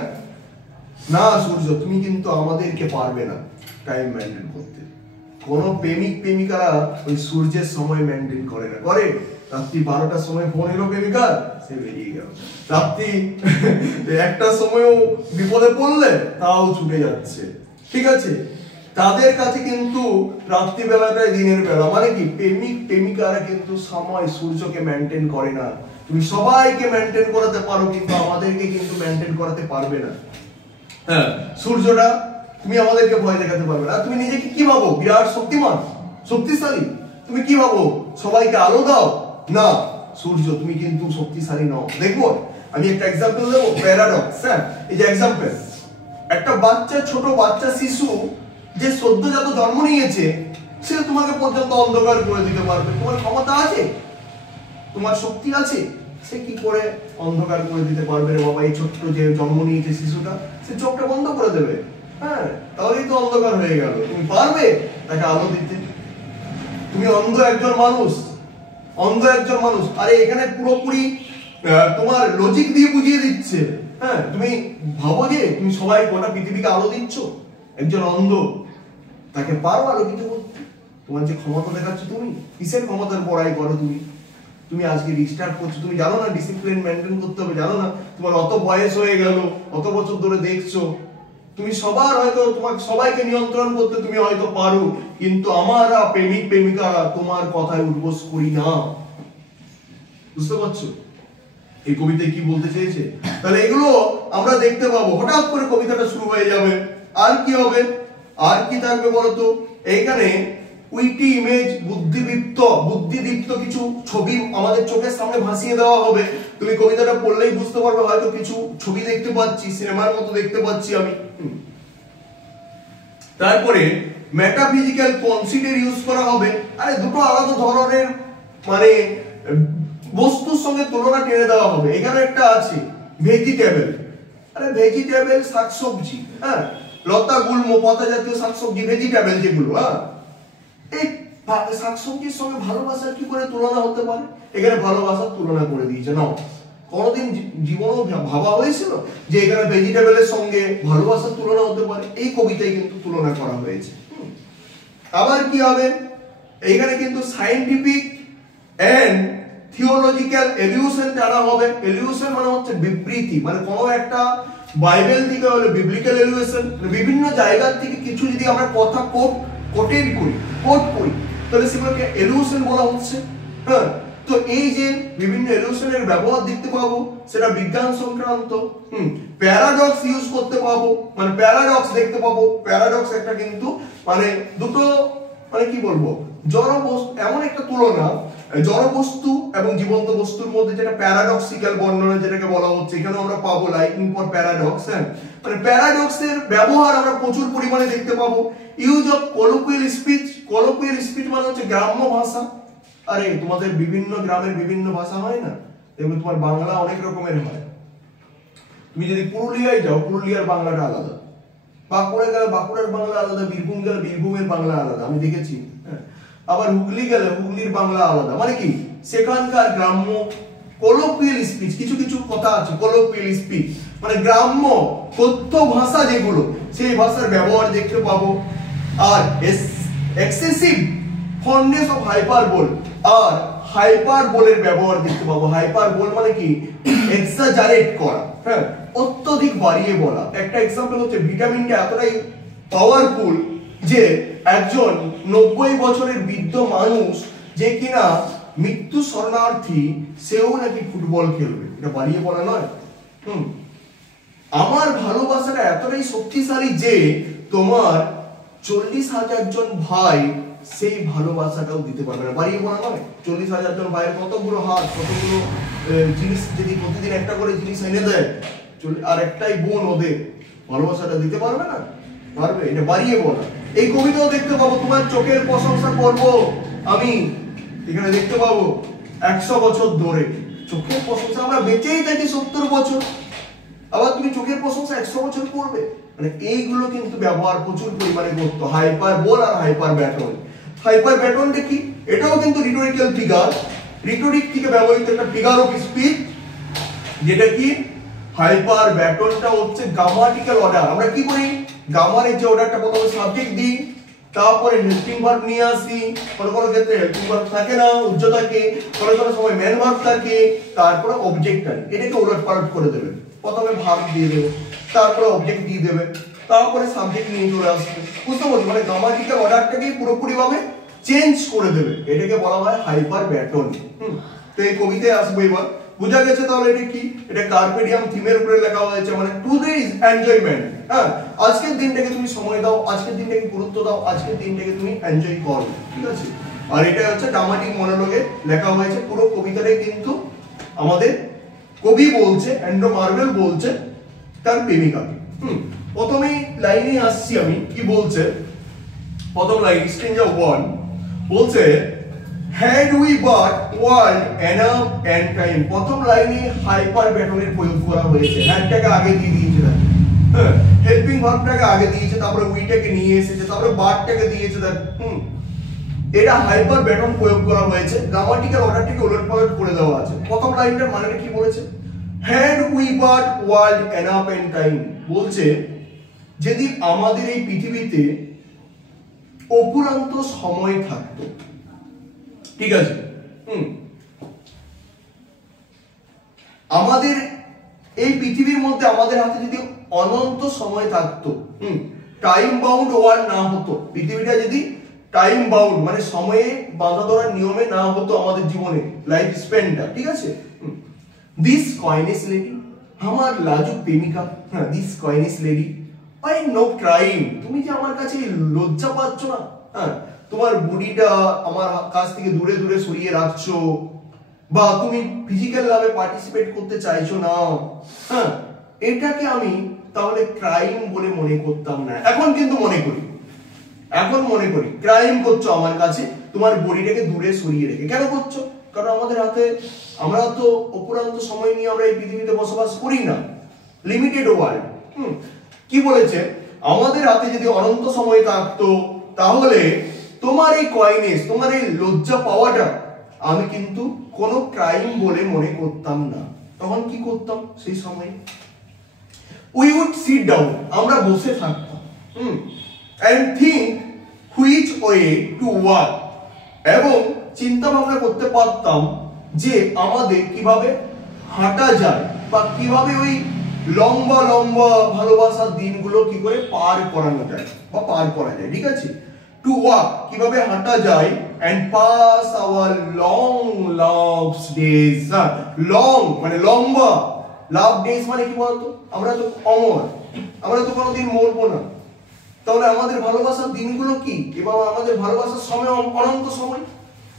না সূর্য তুমি কিন্তু আমাদেরকে পারবে না টাইম মেনটেন করতে। কোন প্রেমিক প্রেমিকারা ওই সূর্যের সময় মেনটেন করে না, করে রাত্রি 12টার সময় ফোন এলো প্রেমিকার, সে বেরিয়ে গেল। রাত্রি 1টার সময়ও বিপদে পড়লে তাও ছুটে যাচ্ছে। ঠিক আছে, তাদের কাছে কিন্তু রাত্রিবেলাটাই দিনের বেলা। মানে কি, প্রেমিক প্রেমিকারা কিন্তু সময় সূর্যকে মেনটেন করে না। তুমি সবাইকে মেনটেন করাতে পারো, কিন্তু আমাদেরকে কিন্তু মেনটেন করাতে পারবে না। হ্যাঁ, সূর্যটা তুমি আমাদেরকে ভয় দেখাতে পারবে না। তুমি নিজেকে কি ভাবো? বিরাট শক্তিমান, শক্তিশালী। তুমি কি ভাবো? সবাইকে আলো দাও? না সূর্য, তুমি কিন্তু শক্তিশালী নও। দেখবো আমি একটা এক্সাম্পল দেবো, প্যারাডক্স। হ্যাঁ, এই যে এক্সাম্পল, একটা বাচ্চা, ছোট বাচ্চা শিশু যে সদ্যজাত জন্ম নিয়েছে, সে তোমাকে পর্যন্ত অন্ধকার করে দিতে পারবে। তোমার ক্ষমতা আছে, তোমার শক্তি আছে, সে কি করে অন্ধকার করে দিতে পারবে রে বাবা? এই ছোট্ট যে জন্ম নিয়েছে শিশুটা, সে চোখটা বন্ধ করে দেবে। হ্যাঁ, তাহলেই তো অন্ধকার হয়ে গেল। তুমি পারবে তাকে আলো দিতে? তুমি অন্ধ একজন মানুষ, অন্ধ একজন মানুষ। আরে এখানে পুরোপুরি তোমার লজিক দিয়ে বুঝিয়ে দিচ্ছে। হ্যাঁ, তুমি ভাবো যে তুমি সবাই গোটা পৃথিবীকে আলো দিচ্ছ, একজন অন্ধ তাকে পারো আলোকিত করতে? তোমার যে ক্ষমতা দেখাচ্ছ, তুমি কিসের ক্ষমতার বড়াই করো? তুমি আজকে রিস্টার্ট করছো, তুমি জানো না ডিসিপ্লিন মেনটেন করতে হবে? জানো না তোমার অত বয়স হয়ে গেল, অত বছর ধরে দেখছো, তুমি সবার হয়তো তোমাকে সবাইকে নিয়ন্ত্রণ করতে তুমি হয়তো পারো, কিন্তু আমরা প্রেমিক প্রেমিকা তোমার কথায় উদ্বোস করি না। বুঝতে পারছো এই কবিতায় কি বলতে চেয়েছে? তাহলে এগুলো আমরা দেখতে পাবো। হঠাৎ করে কবিতাটা শুরু হয়ে যাবে, আর কি হবে? আর কি থাকবে বলতো? এইখানে উইটি ইমেজ, বুদ্ধিদীপ্ত কিছু ছবি আমাদের চোখের সামনে ভাসিয়ে দেওয়া হবে। তুমি কবিতাটা পড়লেই বুঝতে পারবে, হয়তো কিছু ছবি দেখতে পাচ্ছি, সিনেমার মতো দেখতে পাচ্ছি আমি। তারপরে মেটাফিজিক্যাল কনসিডার ইউজ করা হবে। আরে দুটো আলাদা ধরনের মানে বস্তুর সঙ্গে তুলনা টেনে দেওয়া হবে। এখানে একটা আছে ভেজিটেবল। আরে ভেজিটেবল শাকসবজি, হ্যাঁ, লতা গুল্ম পাতা জাতীয় শাকসবজি, ভেজিটেবল যেগুলো। হ্যাঁ, এই শাকসবজির সঙ্গে ভালোবাসার কি করে তুলনা হতে পারে? এখানে ভালোবাসার তুলনা করে দিয়েছে। না, কোনদিন জীবনেও ভাবা হয়েছিল যে এখানে ভেজিটেবলের সঙ্গে ভালোবাসার তুলনা হতে পারে? এই কবিতায় কিন্তু তুলনা করা হয়েছে। আবার কি হবে? এইখানে কিন্তু সায়েন্টিফিক এন্ড থিওলজিক্যাল এলিউশন টানা হবে। এলিউশন মানে হচ্ছে বিবৃতি, মানে কোনো একটা বাইবেল থেকে হলে বিবলিক্যাল এলিউশন, বিভিন্ন জায়গা থেকে কিছু যদি আমরা কথা কোট করি, তাহলে সেগুলোকে এলিউশন বলা হচ্ছে। হ্যাঁ, তো এই যে বিভিন্ন এলিউশনের ব্যবহার দেখতে পাবো, সেটা বিজ্ঞান সংক্রান্ত। প্যারাডক্স ইউজ করতে পাবো, মানে প্যারাডক্স দেখতে পাবো। প্যারাডক্স একটা কিন্তু মানে দুটো মানে কি বলবো, জড় বস্তু, এমন একটা তুলনা জড় বস্তু এবং জীবন্ত বস্তুর মধ্যে, যেটা প্যারাডক্সিক্যাল বর্ণনা যেটাকে বলা হচ্ছে। এখানে আমরা পাবো লাইকিং ফর প্যারাডক্স। হ্যাঁ, মানে প্যারাডক্সের ব্যবহার আমরা প্রচুর পরিমাণে দেখতে পাবো। Use of colloquial speech. Colloquial speech মানে হচ্ছে গ্রাম্য ভাষা। আরে তোমাদের বিভিন্ন গ্রামের বিভিন্ন ভাষা হয় না? দেখবে তোমার বাংলা অনেক রকমের হয়। তুমি যদি পুরুলিয়ায় যাও, পুরুলিয়ার বাংলাটা আলাদা, বাঁকুড়া গেলে বাঁকুড়ার বাংলা আলাদা, বীরভূম গেলে বীরভূমের বাংলা আলাদা, আমি দেখেছি। আবার হুগলি গেলে হুগলির বাংলা আলাদা। মানে কি, সেখানকার গ্রাম্য কলোকুয়াল স্পিচ, কিছু কিছু কথা আছে কলোকুয়াল স্পিচ, মানে গ্রাম্য কথ্য ভাষা যেগুলো, সেই ভাষার ব্যবহার দেখতে পাবো। আর এক্সেসিভ ফন্ডনেস অফ হাইপারবোল, আর হাইপারবোলের ব্যবহার দেখতে পাবো। হাইপারবোল মানে কি, এক্সাজারেট করা। হ্যাঁ, অত্যধিক বাড়িয়ে বলা। একটা এক্সাম্পল হচ্ছে ভিটামিনটা এতটাই পাওয়ারফুল যে একজন 90 বছরের বৃদ্ধ মানুষ যে কিনা মৃত্যু শরণার্থী, সেও নাকি ফুটবল খেলবে। এটা বাড়িয়ে বলা নয়। আমার ভালোবাসাটা এতটাই শক্তিশালী যে তোমার 40,000 জন ভাই সেই ভালোবাসাটাও দিতে পারবে না। বাড়িয়ে বলা নয়। 40,000 জন ভাইয়ের কতগুলো হাত, কতগুলো জিনিস যদি প্রতিদিন একটা করে জিনিস এনে দেয়, আর একটাই বোন, ওদের ভালোবাসাটা দিতে পারবে না? পারবে। এটা বাড়িয়ে বলা। এই কবিতাও দেখতে পাবো, তোমার চোখের প্রশংসা করব আমি। এখানে দেখতে পাবো 100 বছর ধরে চোখের প্রশংসা, আমরা বেঁচেই থাকি 70 বছর, আবার তুমি চোখের প্রশংসা 100 বছর করবে। মানে এইগুলো কিন্তু ব্যবহার প্রচুর পরিমাণে করতো। হাইপারবোল আর হাইপারব্যাটন। হাইপারব্যাটনটা কি? এটাও কিন্তু রিটোরিক্যাল ফিগার, রিটোরিক থেকে ব্যবহৃত একটা ফিগার অফ স্পিচ, যেটা কি হাইপার ব্যাটনটা হচ্ছে গ্রামাটিক্যাল অর্ডার। আমরা কি করি, গ্রামারের যে অর্ডারটা প্রথমে সাবজেক্ট দিই, তারপরে হেল্পিং ভার্ব নিয়ে আসি, কোন কোন ক্ষেত্রে হেল্পিং ভার্ব থাকে না, উজ্জ থাকে, কোন কোন সময় মেন ভার্ব থাকে, তারপরে অবজেক্ট থাকে। এটাকে ওলটপালট করে দেবে, প্রথমে ভার্ব দিয়ে দেবে, তারপরে অবজেক্ট দিয়ে দেবে, তারপরে সাবজেক্ট নিয়ে চলে আসবে। বুঝতে পারছো, মানে গ্রামাটিক্যাল অর্ডারটাকে পুরোপুরি ভাবে চেঞ্জ করে দেবে, এটাকে বলা হয় হাইপার ব্যাটন। তো এই কবিতায় আসবে এবার, বুঝা গেছে তাহলে এটা কি, এটা কার্পে ডিয়াম থিমের উপরে লেখা হয়েছে, মানে টুডে ইজ এনজয়মেন্ট। হ্যাঁ, আজকের দিনটাকে তুমি সময় দাও, আজকের দিনটাকে গুরুত্ব দাও, আজকের দিনটাকে তুমি এনজয় করো, ঠিক আছে। আর এটা হচ্ছে ড্রামাটিক মনোলগে লেখা হয়েছে। পুরো কবিতাটাই কিন্তু আমাদের কবি বলছে, অ্যান্ড্রু মার্ভেল বলছে তার প্রেমিকাকে। প্রথমে লাইনে আসছি আমি, কি বলছে প্রথম লাইন, স্ট্রেঞ্জ অফ ওয়ান বলছে had we but world enough and time। প্রথম লাইনে হাইপার ব্যাটনের প্রয়োগ করা হয়েছে, হ্যাডটাকে আগে দিয়ে দিয়েছে, হেল্পিং ভার্বটাকে আগে দিয়েছে, তারপরে উইটাকে নিয়ে এসেছে, তারপরে বারটাকে দিয়েছে। এটা হাইপার ব্যাটন প্রয়োগ করা হয়েছে, গ্রামাটিক্যাল অর্ডারটাকে উলটপালট করে দেওয়া আছে। প্রথম লাইনটার মানেটা কি বলেছে, had we but world enough and time, বলছে যদি আমাদের এই পৃথিবীতে অপুরান্ত সময় থাকতো, ঠিক আছে। আমাদের এই পৃথিবীর মধ্যে আমাদের হাতে যদি অনন্ত সময় থাকতো, টাইম বাউন্ড ওয়ার্ল্ড না হতো, পৃথিবীটা যদি টাইম বাউন্ড মানে সময়ে বাঁধা ধরার নিয়মে না হতো আমাদের জীবনে লাইফ স্প্যানটা, ঠিক আছে। দিস কয়েনেস লেডি, আমার লাজুক প্রেমিকা, হ্যাঁ, this coyness lady I know crime, তুমি যে আমার কাছে লজ্জা পাচ্ছ না, হ্যাঁ, তোমার বডিটা আমার কাছ থেকে দূরে দূরে সরিয়ে রাখছো, বা তুমি ফিজিক্যাল লাভে পার্টিসিপেট করতে চাইছো না, হ্যাঁ, এটাকে আমি তাহলে ক্রাইম বলে মনে করতাম না। এখন কিন্তু মনে করি, এখন মনে করি ক্রাইম করছো আমার কাছে তোমার বডিটাকে দূরে সরিয়ে রেখে। কেন করছো? কারণ আমাদের হাতে, আমরা তো অপুরান্ত সময় নিয়ে আমরা এই পৃথিবীতে বসবাস করি না, লিমিটেড ওয়ার্ল্ড। কি বলেছে, আমাদের হাতে যদি অনন্ত সময় থাকতো তাহলে তোমার এই কয়েনেস, তোমার এই লজ্জা পাওয়াটা আমি কিন্তু কোনো ক্রাইম বলে মনে করতাম না। তখন কি করতাম সেই সময়, উই উড সিট ডাউন, আমরা বসে থাকতাম, and think which way to walk, এবং চিন্তা ভাবনা করতে পারতাম যে আমাদের কিভাবে হাঁটা যায়, বা কিভাবে ওই লম্বা লম্বা ভালোবাসার দিনগুলো কি করে পার করানো যায় বা পার করা যায়, ঠিক আছে। টু ওয়াক, কিভাবে হাঁটা যায়, and pass our long loves days, long মানে লম্বা, লাভ ডেজ মানে কি বলতো, আমরা তো অমর, আমরা তো কোনোদিন মরবো না, তাহলে আমাদের ভালোবাসার দিনগুলো কি, এবং আমাদের ভালোবাসার সময় অনন্ত সময়,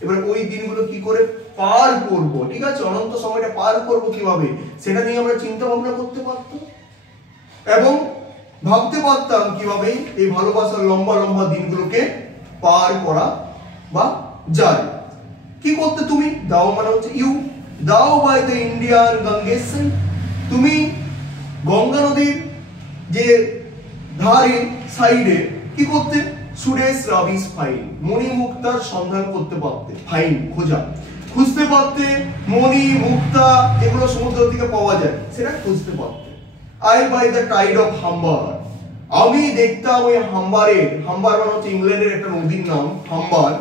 এবার ওই দিনগুলো কি করে পার করব, ঠিক আছে, অনন্ত সময়টা পার করব কিভাবে, সেটা নিয়ে আমরা চিন্তা ভাবনা করতে পারতাম এবং ভাবতে পারতাম কিভাবে এই ভালোবাসার লম্বা লম্বা দিনগুলোকে পার করা বা যায়। কি করতে তুমি, দাও মানে হচ্ছে ইউ, দাও বাই দ্য ইন্ডিয়ান গঙ্গেস, তুমি গঙ্গা নদীর যে ধারে সাইডে কি করতে, সুরেশ রাবিস ফাইন, মণি মুক্তার সন্ধান করতে পারতে, ফাইন খোঁজা, খুঁজতে পারতে, মণি মুক্তা যেগুলো সমুদ্র থেকে পাওয়া যায় সেটা খুঁজতে পারতে। I by the tide of Humber, আমি দেখতাম ওই হাম্বারের, হাম্বার মানে হচ্ছে ইংল্যান্ডের একটা নদীর নাম হাম্বার,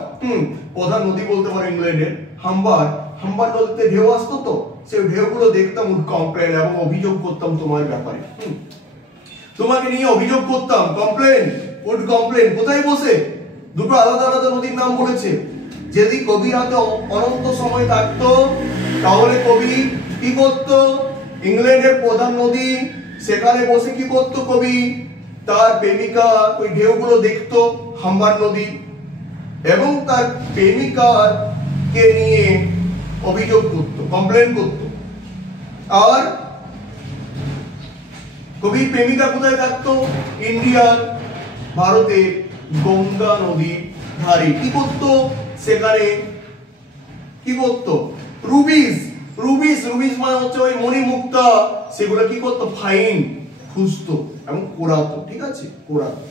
প্রধান নদী বলতে পারো ইংল্যান্ডের হাম্বার, হাম্বার নদীতে ঢেউ আসতো, তো সেই ঢেউগুলো দেখতাম, উড কমপ্লেন, এবং অভিযোগ করতাম তোমার ব্যাপারে, তোমাকে নিয়ে অভিযোগ করতাম, কমপ্লেন, উড কমপ্লেন, কোথায় বসে, দুটো আলাদা আলাদা নদীর নাম বলেছে। যদি কবির হাতে অনন্ত সময় থাকতো তাহলে কবি কি করত, ইংল্যান্ডের প্রধান নদী সেখানে বসে কি করত, কবি তার প্রেমিকা ওই ঢেউগুলো দেখতো, হাম্বার নদী, এবং তার প্রেমিকার কে নিয়ে অভিযোগ করত, কমপ্লেন করত। আর কবির প্রেমিকা কোথায় থাকতো, ইন্ডিয়ার, ভারতের গঙ্গা নদীর ধারে কি করত, সেখানে কি করত, রুবিস, রুবিস, রুবিস মানে হচ্ছে ওই মণিমুক্তা, সেগুলো কি করত, ফাইন খুঁজতো এবং কোরাতো, ঠিক আছে, কোরাতো।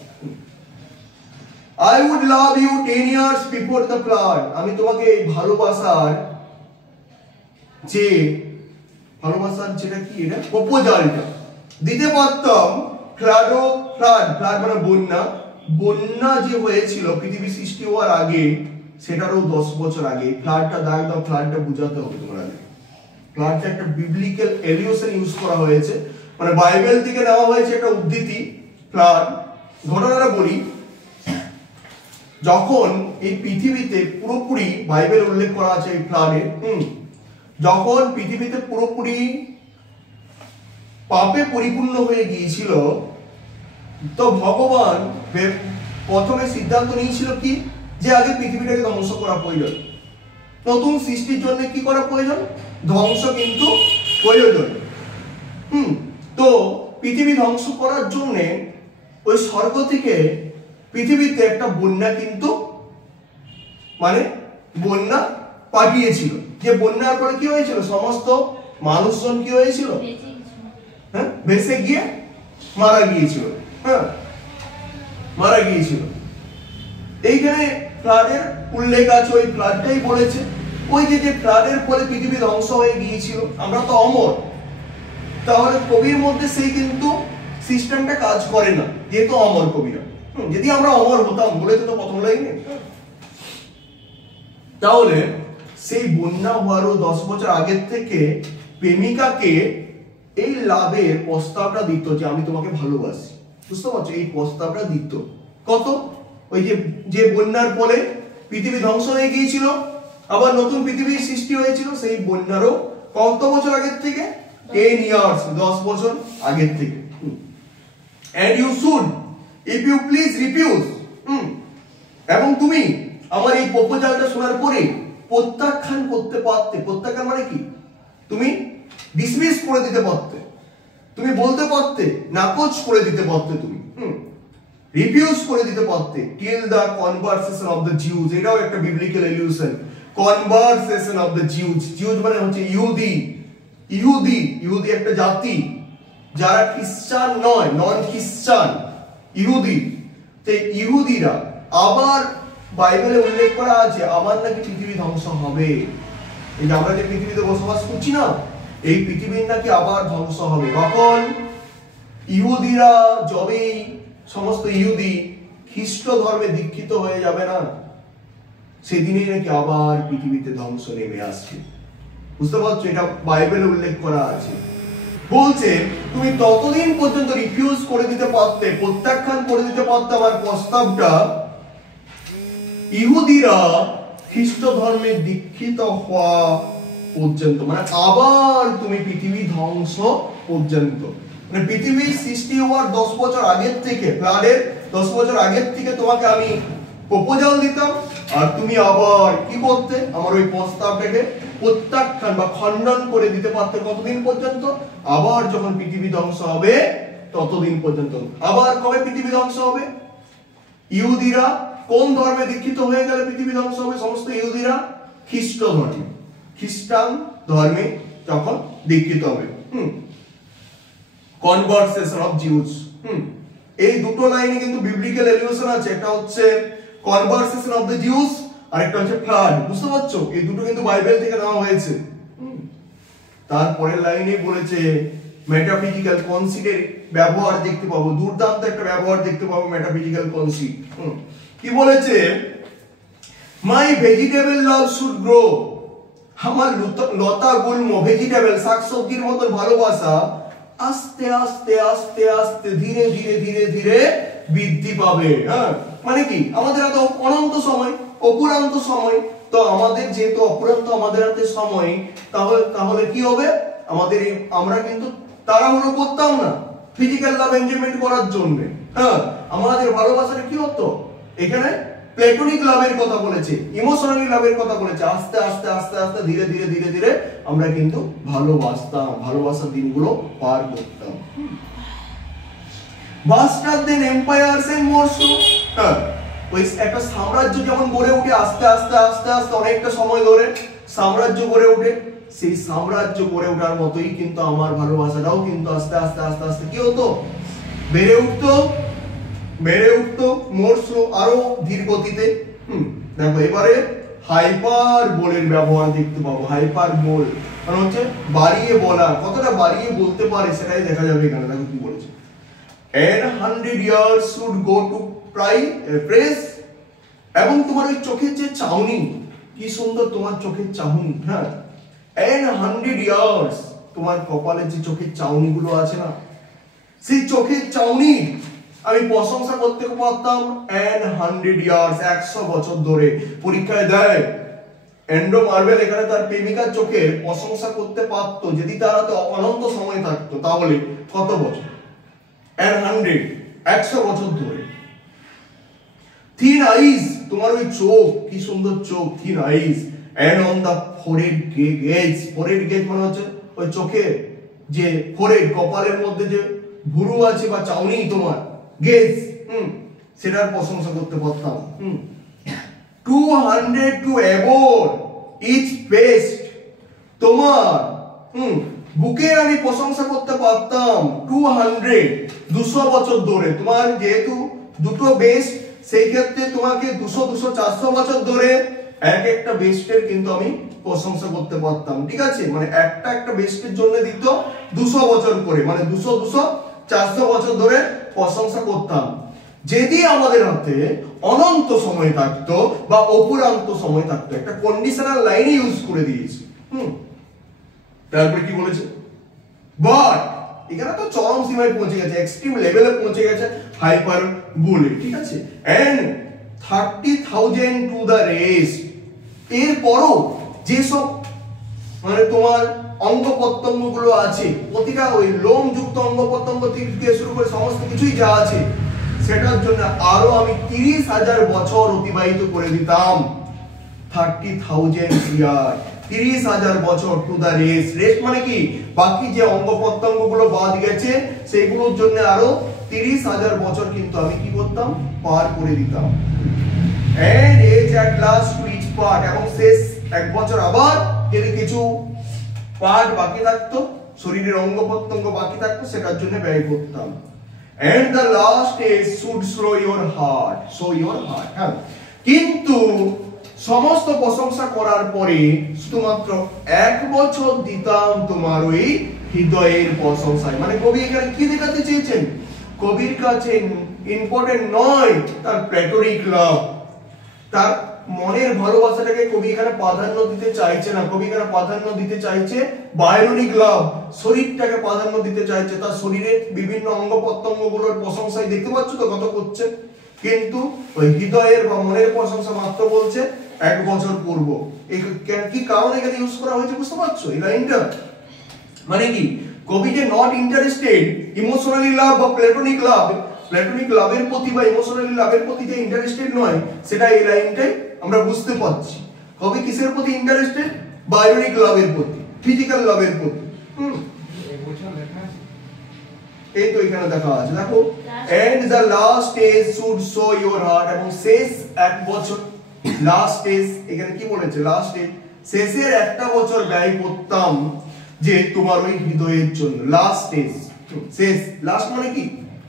I would love you 10 years before the flood, আমি তোমাকে এই ভালোবাসার যে ভালোবাসার যেটা কি এটা প্রপোজালটা দিতে পারতাম। ফ্লাড মানে বন্যা, বন্যা যে হয়েছিল পৃথিবী সৃষ্টি হওয়ার আগে, সেটারও 10 বছর আগে। ফ্লাডটা দাও, ফ্লাডটা বুঝাতে হবে তোমার আগে। ফ্লাডটা একটা বিবলিক্যাল এলিউশন ইউজ করা হয়েছে, মানে বাইবেল থেকে নেওয়া হয়েছে একটা উদ্ধৃতি। ফ্লাড ঘটনাটা বলি, যখন এই পৃথিবীতে পুরোপুরি বাইবেল উল্লেখ করা আছে এই ফ্লাডে, যখন পৃথিবীতে পুরোপুরি পাপে পরিপূর্ণ হয়ে গিয়েছিল, তো ভগবান প্রথমে সিদ্ধান্ত নিয়েছিল কি, যে আগে পৃথিবীটাকে ধ্বংস করা প্রয়োজন। নতুন সৃষ্টির জন্য কি করা প্রয়োজন? ধ্বংস কিন্তু প্রয়োজন। তো পৃথিবী ধ্বংস করার জন্য ওই স্বর্গ থেকে পৃথিবীতে একটা বন্যা কিন্তু মানে বন্যা পাঠিয়েছিল। যে বন্যার পরে কি হয়েছিল? সমস্ত মানুষজন কি হয়েছিল? হ্যাঁ, ভেসে গিয়ে মারা গিয়েছিল। মারা গিয়েছিল। এইখানে ফ্লাডের উল্লেখ আছে, ওই ফ্লাডটাই বলেছে। ওই যে ফ্লাডের ফলে পৃথিবী ধ্বংস হয়ে গিয়েছিল, আমরা তো অমর, তাহলে কবির মধ্যে সেই কিন্তু সিস্টেমটা কাজ করে না, যেহেতু অমর কবিরা। যদি আমরা অমর হতাম, বলেছে তো প্রথম লাইনে, তাহলে সেই বন্যা হওয়ারও 10 বছর আগের থেকে প্রেমিকাকে এই লাভের প্রস্তাবটা দিত যে আমি তোমাকে ভালোবাসি। বুঝতে পারছো? এই প্রস্তাবটা দিত কত? ওই যে বন্যার ফলে পৃথিবী ধ্বংস হয়ে গিয়েছিল, আবার নতুন পৃথিবীর সৃষ্টি হয়েছিল, সেই বন্যারও কত বছর আগের থেকে? 10 years, 10 বছর আগের থেকে। And you should, if you please, refuse. এবং তুমি আমার এই প্রপোজালটা শোনার পরে প্রত্যাখ্যান করতে পারতে। প্রত্যাখ্যান মানে কি? তুমি ডিসমিস করে দিতে পারতে, তুমি বলতে পারতে, নাকচ করে দিতে পারতে, তুমি রিফিউজ করে দিতে পারতে। Till the conversation of the Jews, এটাও একটা biblical allusion. Conversation of the Jews, Jews মানে হচ্ছে ইহুদি। ইহুদি একটা জাতি যারা খ্রিস্টান নয়, নন খ্রিস্টান, ইহুদি। তো ইহুদিরা আবার বাইবেলে উল্লেখ করা আছে আবার নাকি পৃথিবী ধ্বংস হবে। এই যে আমরা যে পৃথিবীতে বসবাস করছি না, এই পৃথিবীর নাকি আবার ধ্বংস হবে। কখন? ইহুদিরা যবেই সমস্ত ইহুদি খ্রিস্ট ধর্মে দীক্ষিত হয়ে যাবে না, সেদিনই নাকি আবার পৃথিবীতে ধ্বংস নেমে আসবে। বুঝতে পারছো? এটা বাইবেলে উল্লেখ করা আছে। বলছে তুমি ততদিন পর্যন্ত রিফিউজ করে দিতে পারতে, প্রত্যাখ্যান করে দিতে পারতে আমার প্রস্তাবটা, ইহুদিরা খ্রিস্ট ধর্মে দীক্ষিত হওয়া পর্যন্ত, মানে আবার তুমি পৃথিবী ধ্বংস পর্যন্ত, মানে পৃথিবীর সৃষ্টি হওয়ার 10 বছর আগের থেকে, ফ্লাডের 10 বছর আগের থেকে তোমাকে আমি প্রপোজাল দিতাম, আর তুমি আবার কি করতে? আমার ওই প্রস্তাবটাকে প্রত্যাখ্যান বা খণ্ডন করে দিতে পারতে। কতদিন পর্যন্ত? আবার যখন পৃথিবী ধ্বংস হবে ততদিন পর্যন্ত। আবার কবে পৃথিবী ধ্বংস হবে? ইহুদিরা কোন ধর্মে দীক্ষিত হয়ে গেলে পৃথিবী ধ্বংস হবে? সমস্ত ইহুদিরা খ্রিস্ট ধর্মে, খ্রিস্টান ধর্মে যখন দীক্ষিত হবে। কনভারসেশন অফ জিউস, এই দুটো লাইনে কিন্তু বিবলিক্যাল এলিউশন আছে। একটা হচ্ছে কনভারসেশন অফ দ্য জিউস, আর একটা হচ্ছে ফ্লাড। বুঝতে পারছো? এই দুটো কিন্তু বাইবেল থেকে নেওয়া হয়েছে। তারপরের লাইনে বলেছে মেটাফিজিক্যাল কনসিডের ব্যবহার দেখতে পাবো, দুর্দান্ত একটা ব্যবহার দেখতে পাবো মেটাফিজিক্যাল কনসিড। কি বলেছে? মাই ভেজিটেবল লাভ শুড গ্রো, আমার লতা গুল্ম ভেজিটেবল শাকসবজির মতো ভালোবাসা আস্তে আস্তে আস্তে আস্তে ধীরে ধীরে ধীরে ধীরে বৃদ্ধি পাবে। মানে কি? আমাদের এত অনন্ত সময়, অপুরান্ত সময়, তো আমাদের যেহেতু অপুরান্ত আমাদের হাতে সময়, তাহলে কি হবে? আমরা কিন্তু তাড়াহুড়ো করতাম না ফিজিক্যাল লাভ এনজয়মেন্ট করার জন্য। আমাদের ভালোবাসাটা কি হতো? এখানে প্ল্যাটোনিক লাভের কথা বলেছে, ইমোশনালি লাভের কথা বলেছে। আস্তে আস্তে আস্তে আস্তে ধীরে ধীরে ধীরে ধীরে আমরা কিন্তু ভালোবাসতাম, ভালোবাসার দিনগুলো পার করতাম। Vaster than empires and more so, ওই একটা সাম্রাজ্য যেমন গড়ে ওঠে আস্তে আস্তে আস্তে আস্তে অনেকটা সময় ধরে সাম্রাজ্য গড়ে ওঠে, সেই সাম্রাজ্য গড়ে ওঠার মতোই কিন্তু আমার ভালোবাসাটাও কিন্তু আস্তে আস্তে আস্তে আস্তে কি হতো? বেড়ে উঠতো মোর স্লো, আরো ধীর গতিতে। দেখো এবারে হাইপার বোলের ব্যবহার দেখতে পাবো। হাইপার বোল মানে হচ্ছে বাড়িয়ে বলা, কতটা বাড়িয়ে বলতে পারে সেটাই দেখা যাবে এখানে। দেখো কি বলেছে, and 100 years should go to praise, এবং তোমার ওই চোখের যে চাহনি, কি সুন্দর তোমার চোখের চাহনি, হ্যাঁ, and 100 years, তোমার কপালে যে চোখের চাহনি গুলো আছে না, সেই চোখের চাহনি আমি প্রশংসা করতে পারতাম। and 100 years, 100 বছর ধরে পরীক্ষায় দেয় অ্যান্ড্রু মার্ভেল এখানে তার প্রেমিকার চোখের প্রশংসা করতে পারতো যদি তার হাতে অনন্ত সময় থাকতো, তাহলে কত বছর, and 100, 100 বছর ধরে। thin eyes, তোমার ওই চোখ, কি সুন্দর চোখ, thin eyes, and on the forehead gaze, forehead gaze মানে হচ্ছে ওই চোখের যে forehead, কপালের মধ্যে যে ভুরু আছে বা চাউনি তোমার gaze, সেটার প্রশংসা করতে পারতাম। 200 to above each breast, তোমার বুকে আমি প্রশংসা করতে পারতাম 200, 200 বছর ধরে। তোমার যেহেতু দুটো বেস্ট, সেই ক্ষেত্রে তোমাকে 200, 200, 400 বছর ধরে এক একটা বেস্টের কিন্তু আমি প্রশংসা করতে পারতাম, ঠিক আছে? মানে একটা একটা বেস্টের জন্য দিত 200 বছর করে, মানে 200, 200, 400 বছর ধরে প্রশংসা করতাম যদি আমাদের হাতে অনন্ত সময় থাকতো বা অপুরান্ত সময় থাকতো। একটা কন্ডিশনাল লাইন ইউজ করে দিয়েছি। তারপরে কি বলেছে, বাট এখানে তো চরম সীমায় পৌঁছে গেছে, এক্সট্রিম লেভেলে পৌঁছে গেছে হাইপার বলে, ঠিক আছে? এন্ড 30,000 টু দ্য রেস্ট, এরপরও যেসব মানে তোমার অঙ্গ প্রত্যঙ্গ গুলো আছে, প্রতিটা ওই লোম যুক্ত অঙ্গ প্রত্যঙ্গ থেকে শুরু করে সমস্ত কিছুই যা আছে, সেটার জন্য আরো আমি 30,000 বছর অতিবাহিত করে দিতাম। 30,000 ইয়ার, 30,000 বছর টু দা রেস্ট। রেস্ট মানে কি, বাকি যে অঙ্গ প্রত্যঙ্গ গুলো বাদ গেছে সেইগুলোর জন্য আরো 30,000 বছর কিন্তু আমি কি করতাম, পার করে দিতাম। And as at last to each part, এবং শেষ এক বছর আবার যদি কিছু পার্ট বাকি থাকতো, শরীরের অঙ্গ প্রত্যঙ্গ বাকি থাকতো, সেটার জন্য ব্যয় করতাম। And the last age should show your heart, show your heart, হ্যাঁ। কিন্তু সমস্ত প্রশংসা করার পরে শুধুমাত্র এক বছর দিতাম তোমার ওই হৃদয়ের প্রশংসায়। মানে কবি এখানে কি দেখাতে চেয়েছেন, কবির কাছে ইম্পর্টেন্ট নয় তার প্ল্যাটোনিক লাভ, তার মনের ভালোবাসাটাকে কবি এখানে প্রাধান্য দিতে চাইছে না। কবি এখানে প্রাধান্য দিতে চাইছে বায়োনিক লাভ, শরীরটাকে প্রাধান্য দিতে চাইছে, তার শরীরের বিভিন্ন অঙ্গ প্রত্যঙ্গ গুলোর প্রশংসায় দেখতে পাচ্ছ তো কত করছে, কিন্তু ওই হৃদয়ের বা মনের প্রশংসা মাত্র বলছে এক বছর পূর্ব। কি কারণে এখানে ইউজ করা হয়েছে বুঝতে পারছো এই লাইনটা? মানে কি, কবি যে নট ইন্টারেস্টেড ইমোশনালি লাভ বা প্ল্যাটোনিক লাভ, প্ল্যাটোনিক লাভের প্রতি বা ইমোশনালি লাভের প্রতি যে ইন্টারেস্টেড নয়, সেটা এই লাইনটাই আমরা বুঝতে পারছি। কবি কিসের প্রতি ইন্টারেস্টেড, বায়োনিক লাভের প্রতি, ফিজিক্যাল লাভের প্রতি। এই তো এখানে দেখা আছে, দেখো, and the last stage should show your heart, এবং শেষ এক বছর, লাস্ট স্টেজ এখানে কি বলেছে, লাস্ট স্টেজ শেষের একটা বছর ব্যয় করতাম যে তোমার ওই হৃদয়ের জন্য। লাস্ট স্টেজ, শেষ, লাস্ট মানে কি,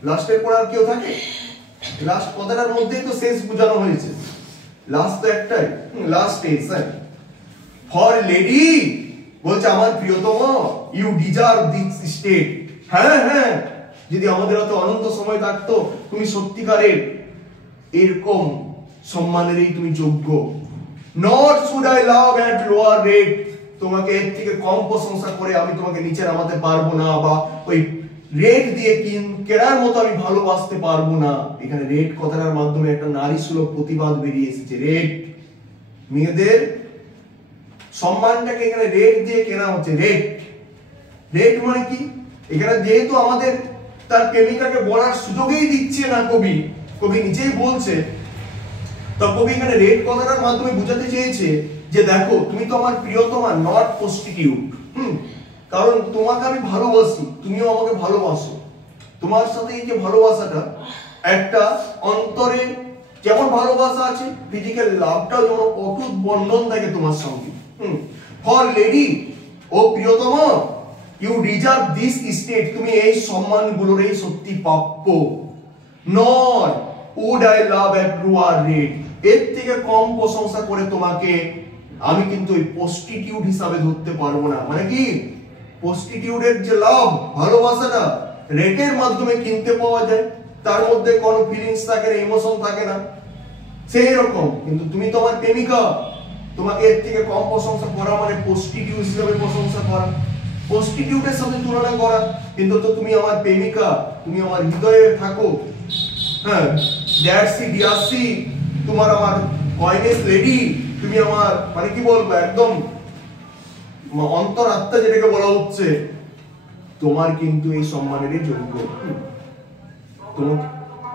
লাস্টের পর আর কেউ থাকে? লাস্ট কথাটার মধ্যেই তো শেষ বোঝানো হয়েছে, লাস্ট তো একটাই, লাস্ট স্টেজ। ফর লেডি বলছে আমার প্রিয়তম, ইউ ডিজার্ভ দিস স্টেট। হ্যাঁ হ্যাঁ, যদি আমাদের হাতে অনন্ত সময় থাকতো, তুমি সত্যিকারের এরকম সম্মানেরই তুমি যোগ্য। Not should I love at lower rate, তোমাকে এর থেকে কম প্রশংসা করে আমি তোমাকে নিচে নামাতে পারবো না, বা ওই রেট দিয়ে কেনার মতো আমি ভালোবাসতে পারবো না। এখানে রেট কথাটার মাধ্যমে একটা নারী সুলভ প্রতিবাদ বেরিয়ে এসেছে। রেট, মেয়েদের সম্মানটাকে এখানে রেট দিয়ে কেনা হচ্ছে। রেট, রেট মানে কি, এখানে যেহেতু আমাদের তার প্রেমিকাকে বলার সুযোগই দিচ্ছে না কবি, কবি নিজেই বলছে, তো কবি এখানে রেট কথাটার মাধ্যমে বোঝাতে চেয়েছে যে দেখো তুমি তো আমার প্রিয়তমা, নট প্রস্টিটিউট। কারণ তোমাকে আমি ভালোবাসি, তুমিও আমাকে ভালোবাসো। তোমার সাথে এই যে ভালোবাসাটা, একটা অন্তরে যেমন ভালোবাসা আছে, ফিজিক্যাল লাভটাও যেমন অটুট বন্ধন থাকে তোমার সঙ্গে। ফর লেডি, ও প্রিয়তম, ইউ ডিজার্ভ দিস স্টেট, তুমি এই সম্মানগুলোর এই সত্যি প্রাপ্য। Not would I love at lower rate, এর থেকে কম প্রশংসা করে তোমাকে আমি কিন্তু ওই প্রস্টিটিউট হিসাবে ধরতে পারবো না। মানে কি, প্রস্টিটিউটের যে লাভ, ভালোবাসাটা রেটের মাধ্যমে কিনতে পাওয়া যায়, তার মধ্যে কোনো ফিলিংস থাকে না, ইমোশন থাকে না, সেই রকম। কিন্তু তুমি তোমার প্রেমিকা, তোমাকে এর থেকে কম প্রশংসা করা মানে প্রস্টিটিউট হিসেবে প্রশংসা করা, প্রস্টিটিউটের সাথে তুলনা করা। কিন্তু তো তুমি আমার প্রেমিকা, তুমি আমার হৃদয়ে থাকো, হ্যাঁ, ড্যাডসি ডিয়ারসি, তোমার আমার কয়েনেস লেডি, তুমি আমার মানে কি বলবো একদম অন্তরাত্মা যেটাকে বলা হচ্ছে, তোমার কিন্তু এই সম্মানেরই যোগ্য।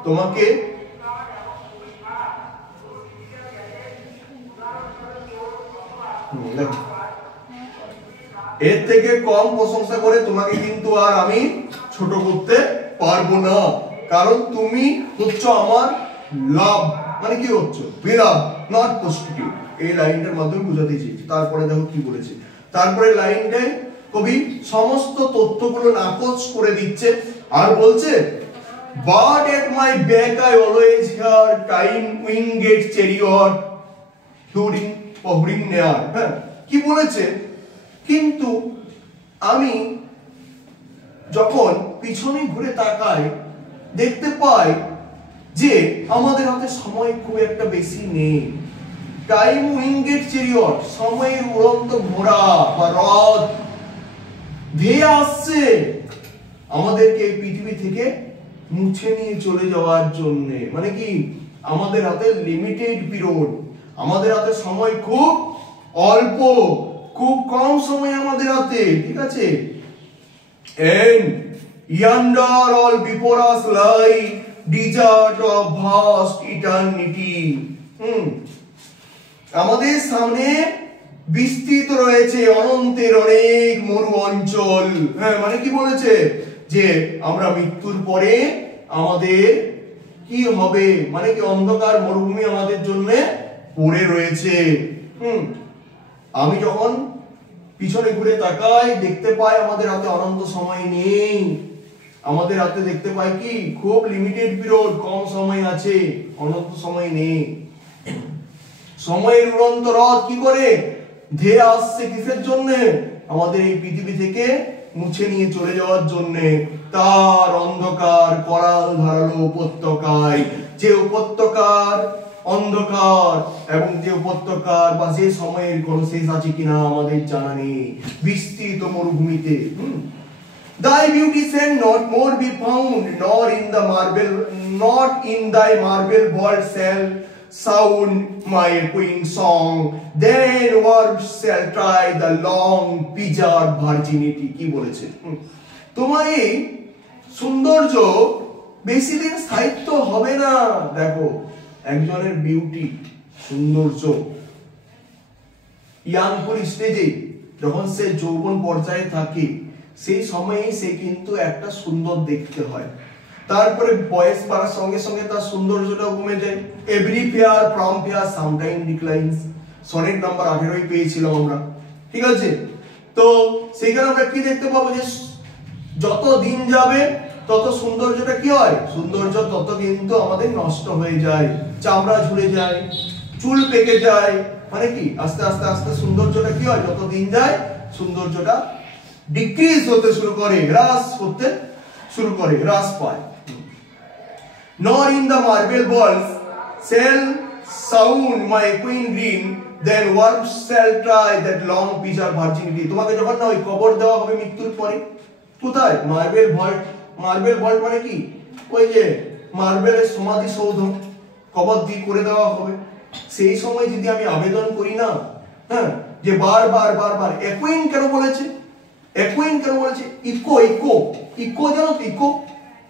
তোমাকে এর থেকে কম প্রশংসা করে তোমাকে কিন্তু আর আমি ছোট করতে পারবো না, কারণ তুমি হচ্ছে আমার লাভ। মানে কি হচ্ছে বিলাভ, নট প্রস্টিটিউট। এই লাইনটার মাধ্যমে বুঝাতে চেয়েছি। তারপরে দেখো কি বলেছে, তারপরে লাইনটায় কবি সমস্ত তথ্যগুলো নাকচ করে দিচ্ছে আর বলছে, but at my back I always hear time winged chariot hovering near। হ্যাঁ, কি বলেছে, কিন্তু আমি যখন পিছনে ঘুরে তাকাই দেখতে পাই যে আমাদের হাতে সময় খুব একটা বেশি নেই। টাইম উইংগেড চেরিয়ট, সময়ের উড়ন্ত ঘোড়া বা রথ ধেয়ে আসছে আমাদেরকে এই পৃথিবী থেকে মুছে নিয়ে চলে যাওয়ার জন্য। মানে কি, আমাদের হাতে লিমিটেড পিরিয়ড, আমাদের হাতে সময় খুব অল্প, খুব কম সময় আমাদের হাতে, ঠিক আছে। And yonder all before us lie desert of vast eternity। আমাদের সামনে বিস্তৃত রয়েছে অনন্তের অনেক মরু অঞ্চল। হ্যাঁ, মানে কি বলেছে যে আমরা মৃত্যুর পরে আমাদের কি হবে, মানে কি অন্ধকার মরুভূমি আমাদের জন্য পড়ে রয়েছে। আমি যখন পিছনে ঘুরে তাকাই দেখতে পাই আমাদের হাতে অনন্ত সময় নেই, আমাদের হাতে দেখতে পাই কি খুব লিমিটেড পিরিয়ড, কম সময় আছে, অনন্ত সময় নেই। সময়ের উড়ন্ত রথ কি করে ধেয়ে আসছে, কিসের জন্য, আমাদের এই পৃথিবী থেকে মুছে নিয়ে চলে যাওয়ার জন্য। তার অন্ধকার করাল ধারালো উপত্যকায়, যে উপত্যকার অন্ধকার এবং যে উপত্যকার বা যে সময়ের কোনো শেষ আছে কিনা আমাদের জানা নেই, বিস্তৃত মরুভূমিতে। Thy beauty shall not more be found, nor in the marble, not in thy marble vault shall sound my echoing song, then words shall try the long preserved virginity। কি বলেছে, তোমার এই সৌন্দর্য বেশি দিন স্থায়িত্ব হবে না। দেখো, একজনের বিউটি, সৌন্দর্য ইয়াংপুর স্টেজে যখন সে যৌবন পর্যায়ে থাকে, সেই সময়ে সে কিন্তু একটা সুন্দর দেখতে হয়। তারপরে বয়স বাড়ার সঙ্গে সঙ্গে তার সৌন্দর্যটাও কমে যায়। Every fair from fair sometime declines, sonnet number 18 পেয়েছিলাম আমরা, ঠিক আছে। তো সেইখানে আমরা কি দেখতে পাবো যে যত দিন যাবে তত সৌন্দর্যটা কি হয়, সৌন্দর্য তত কিন্তু আমাদের নষ্ট হয়ে যায়, চামড়া ঝুলে যায়, চুল পেকে যায়। মানে কি আস্তে আস্তে আস্তে সৌন্দর্যটা কি হয়, যত দিন যায় সৌন্দর্যটা ডিক্রিজ হতে শুরু করে, হ্রাস হতে শুরু করে, হ্রাস পায়। Nor in the marble walls shall sound my queen green, then worms shall try that long preserved virginity। তোমাকে যখন না ওই কবর দেওয়া হবে মৃত্যুর পরে, কোথায়, মার্বেল ভল্ট। মার্বেল ভল্ট মানে কি, ওই যে মার্বেলের সমাধি সৌধ, কবর দিয়ে করে দেওয়া হবে। সেই সময় যদি আমি আবেদন করি না, হ্যাঁ, যে বারবার বারবার, একুইন কেন বলেছে, একুইন কেন বলেছে, ইকো ইকো ইকো, জানো তো ইকো,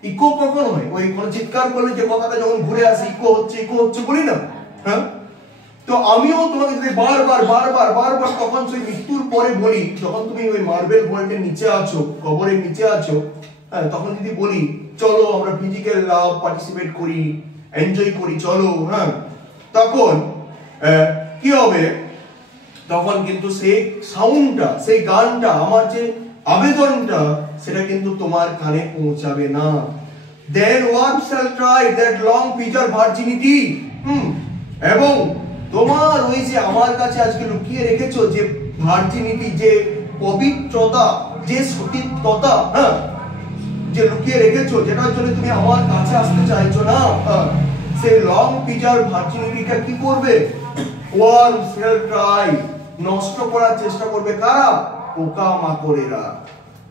ইকো কখন হয়, ওই কোন চিৎকার করলে যে কথাটা যখন ঘুরে আসে, ইকো হচ্ছে বলি না। হ্যাঁ, তো আমিও তোমাকে যদি বারবার বারবার বারবার তখন সেই মৃত্যুর পরে বলি, যখন তুমি ওই মার্বেল ভল্টের নিচে আছো, কবরের নিচে আছো, হ্যাঁ, তখন যদি বলি চলো আমরা ফিজিক্যাল লাভ পার্টিসিপেট করি, এনজয় করি, চলো, হ্যাঁ, তখন কি হবে, তখন কিন্তু সেই সাউন্ডটা, সেই গানটা, আমার যে আবেদনটা, সেটা কিন্তু তোমার কানে পৌঁছাবে না। Then worms shall try that long preserved virginity, এবং তোমার ওই যে আমার কাছে আজকে লুকিয়ে রেখেছো যে ভার্জিনিটি, যে পবিত্রতা, যে সতীত্বতা, হ্যাঁ, যে লুকিয়ে রেখেছো, যেটার জন্য তুমি আমার কাছে আসতে চাইছো না, সেই লং পিজার ভার্জিনিটিটা কি করবে? ওয়ার্মস উইল ট্রাই, নষ্ট করার চেষ্টা করবে। কারা? পোকামাকড়েরা।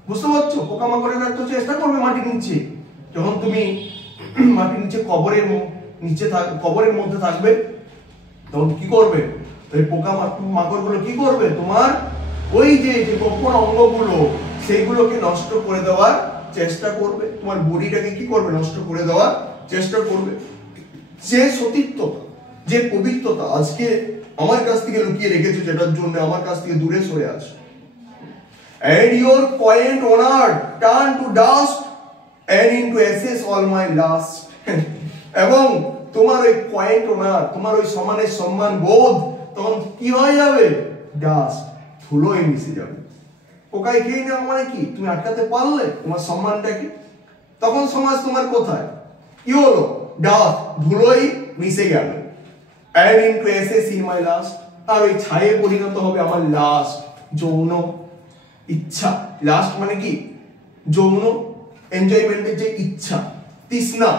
বুঝতে পারছো? পোকামাকড়েরা তো চেষ্টা করবে মাটির নিচে। যখন তুমি মাটির নিচে কবরের মধ্যে থাকবে, তখন কি করবে? ওই পোকামাকড়গুলো কি করবে? তোমার ওই যে গোপন অঙ্গগুলো, সেইগুলোকে নষ্ট করে দেওয়ার চেষ্টা করবে। তোমার বডিটাকে কি করবে? নষ্ট করে দেওয়ার চেষ্টা করবে। যে সতীত্বতা, যে পবিত্রতা আজকে আমার কাছ থেকে লুকিয়ে রেখেছো, যেটার জন্য আমার কাছ থেকে দূরে সরে আছো, and your quaint honor turn to dust and into ashes all my lust এবং তোমার ওই quaint honor, তোমার ওই সমানের সম্মান বোধ তখন কি হয়ে যাবে? ডাস্ট, ধুলোয় মিশে যাবে। পোকায় খেয়ে নেওয়া মানে কি? তুমি আটকাতে পারলে তোমার সম্মানটাকে? তখন সমাজ তোমার কোথায়? কি হলো? ডাস্ট, ধুলোয় মিশে গেল। and into ashes in my lust, আর ওই ছায়ে পরিণত হবে আমার লাস্ট যৌন ইচ্ছা। লাস্ট মানে কি? যৌন এনজয়মেন্টের যে ইচ্ছা, তৃষ্ণা,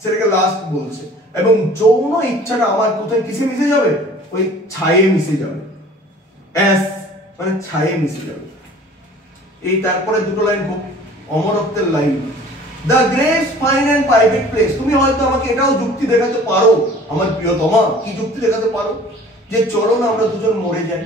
সেটাকে লাস্ট বলছে। এবং যৌন ইচ্ছাটা আমার কোথায় কিসে মিশে যাবে? ওই ছায়ে মিশে যাবে। অ্যাস মানে ছায়ে মিশে যাবে। এই তারপরে দুটো লাইন খুব অমরত্বের line, the grave's fine and private place. তুমি হয়তো আমাকে এটাও যুক্তি দেখাতে পারো আমার প্রিয়তমা, কি যুক্তি দেখাতে পারো? যে চলো না আমরা দুজন মরে যাই,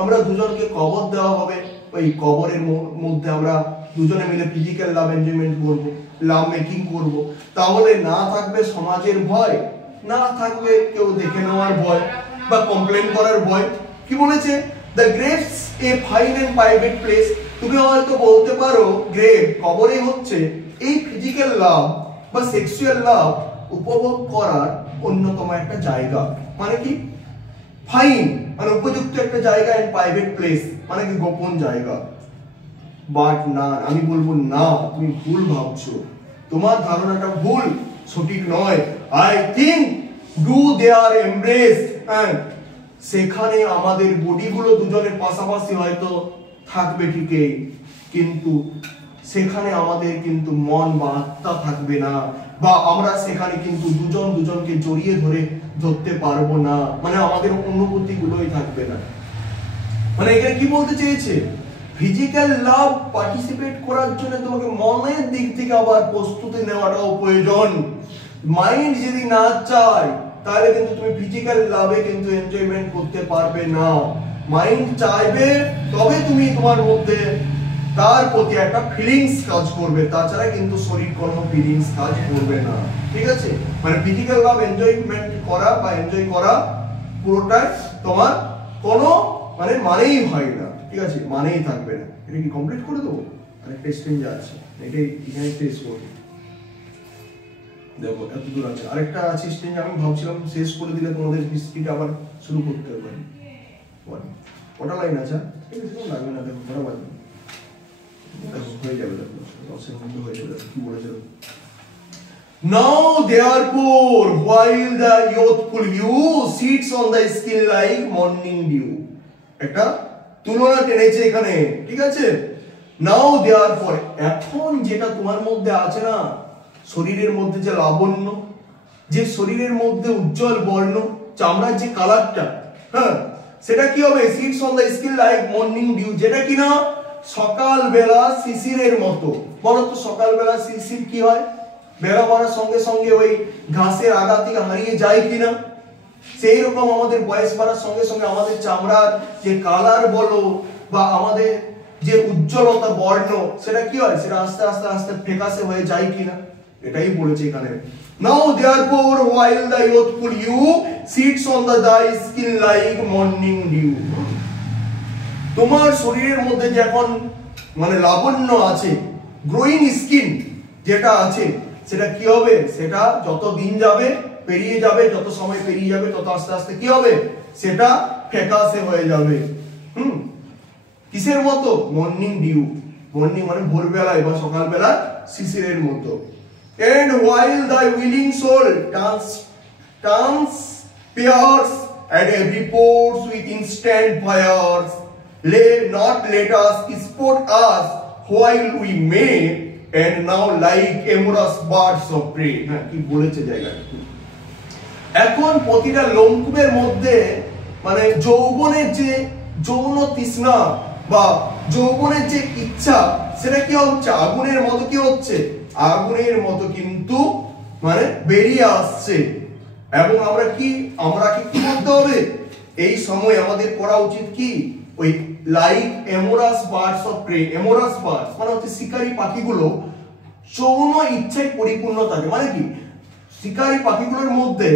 আমরা দুজনকে কবর দেওয়া হবে, ওই কবরের মধ্যে আমরা দুজনে মিলে ফিজিক্যাল লাভ এনজয়মেন্ট করবো, লাভ মেকিং করবো। তাহলে না থাকবে সমাজের ভয়, না থাকবে কেউ দেখে নেওয়ার ভয় বা কমপ্লেন করার ভয়। কি বলেছে? The grave's a fine and private place. তুমি হয়তো বলতে পারো গ্রেভ, কবরে হচ্ছে এই ফিজিক্যাল লাভ বা সেক্সুয়াল লাভ উপভোগ করার অন্যতম একটা জায়গা। মানে কি? ফাইন মানে উপযুক্ত একটা জায়গা, এন্ড প্রাইভেট প্লেস মানে কি? গোপন জায়গা। বাট না, আমি বলবো না, তুমি ভুল ভাবছো, তোমার ধারণাটা ভুল, সঠিক নয়। I think do there embrace, সেখানে আমাদের বডিগুলো দুজনের পাশাপাশি হয়তো থাকবে ঠিকই, কিন্তু সেখানে আমাদের কিন্তু মন বা আত্মা থাকবে না, বা আমরা সেখানে কিন্তু দুজন দুজনকে জড়িয়ে ধরতে পারবো না, মানে আমাদের অনুভূতি গুলোই থাকবে না। মানে এখানে কি বলতে চেয়েছে? ফিজিক্যাল লাভ পার্টিসিপেট করার জন্য তোমাকে মনের দিক থেকে আবার প্রস্তুতি নেওয়াটাও প্রয়োজন। মাইন্ড যদি না চায় তাহলে কিন্তু তুমি ফিজিক্যাল লাভে কিন্তু এনজয়মেন্ট করতে পারবে না। মাইন্ড চাইবে তবে তুমি তোমার মধ্যে তার প্রতি একটা ফিলিংস কাজ করবে, তাছাড়া কিন্তু শরীর কোনো ফিলিংস কাজ করবে না। ঠিক আছে? মানে ফিজিক্যাল লাভ এনজয়মেন্ট করা বা এনজয় করা পুরোটাই তোমার কোনো মানেই হয় না। ঠিক আছে? মানেই থাকবে না। এটা কি কমপ্লিট করে দেবো? আরেকটা স্টেঞ্জ আছে, এটাই এখানে শেষ করবো। দেখো এত দূর আছে, আরেকটা আছে স্টেঞ্জ, আমি ভাবছিলাম শেষ করে দিলে তোমাদের হিস্ট্রিটা আবার শুরু করতে পারি। কটা লাইন আছে? ঠিক আছে, লাগবে না। দেখো কটা বাজবে, হয়ে যাবে, দেখো 10 এর মধ্যে হয়ে যাবে। কি বলেছিল? Now therefore while the youthful youth sits on the skin like morning dew, একটা তুলনা টেনেছে এখানে। ঠিক আছে? Now therefore, এখন যেটা তোমার মধ্যে আছে না, শরীরের মধ্যে যে লাবণ্য, যে শরীরের মধ্যে উজ্জ্বল বর্ণ, চামড়ার যে কালারটা, হ্যাঁ, সেটা কি হবে? Sits on the skin like morning dew, যেটা কিনা সকালবেলা শিশিরের মতো। বলো তো সকালবেলা শিশির কি হয়? বেলা বাড়ার সঙ্গে সঙ্গে ওই ঘাসের আগা থেকে হারিয়ে যায় কিনা? সেই রকম আমাদের বয়স বাড়ার সঙ্গে সঙ্গে আমাদের চামড়ার যে কালার বলো বা আমাদের যে উজ্জ্বলতা বর্ণ, সেটা কি হয়? সেটা আস্তে আস্তে আস্তে ফ্যাকাশে হয়ে যায় কিনা? এটাই বলেছে এখানে। Now therefore while the youthful youth sits on thy skin like morning dew, তোমার শরীরের মধ্যে যখন লাবণ্য আছে, গ্রোয়িং স্কিন যেটা আছে, সেটা কি হবে? সেটা যত দিন যাবে পেরিয়ে যাবে, যত সময় পেরিয়ে যাবে তত আস্তে আস্তে কি হবে? সেটা ফ্যাকাশে হয়ে যাবে। কিসের মতো? Morning due. মর্নিং মানে ভোরবেলায় বা সকালবেলা শিশিরের মতো। And while thy willing soul transpires and reports with instant fires. Not let us sport us while we may, and now like amorous birds of prey. হ্যাঁ, কি বলেছে জায়গাটা। এখন প্রতিটা লোমকূপের মধ্যে মানে যৌবনের যে যৌন তৃষ্ণা বা যৌবনের যে ইচ্ছা, সেটা কি হচ্ছে আগুনের মতো, কি হচ্ছে আগুনের মতো কিন্তু মানে বেরিয়ে আসছে। এবং আমরা কি করতে হবে এই সময় আমাদের করা উচিত কি, ওই like amorous birds of prey. Amorous birds মানে হচ্ছে শিকারী পাখিগুলো যৌন ইচ্ছায় পরিপূর্ণ থাকে। মানে কি শিকারী পাখিগুলোর মধ্যে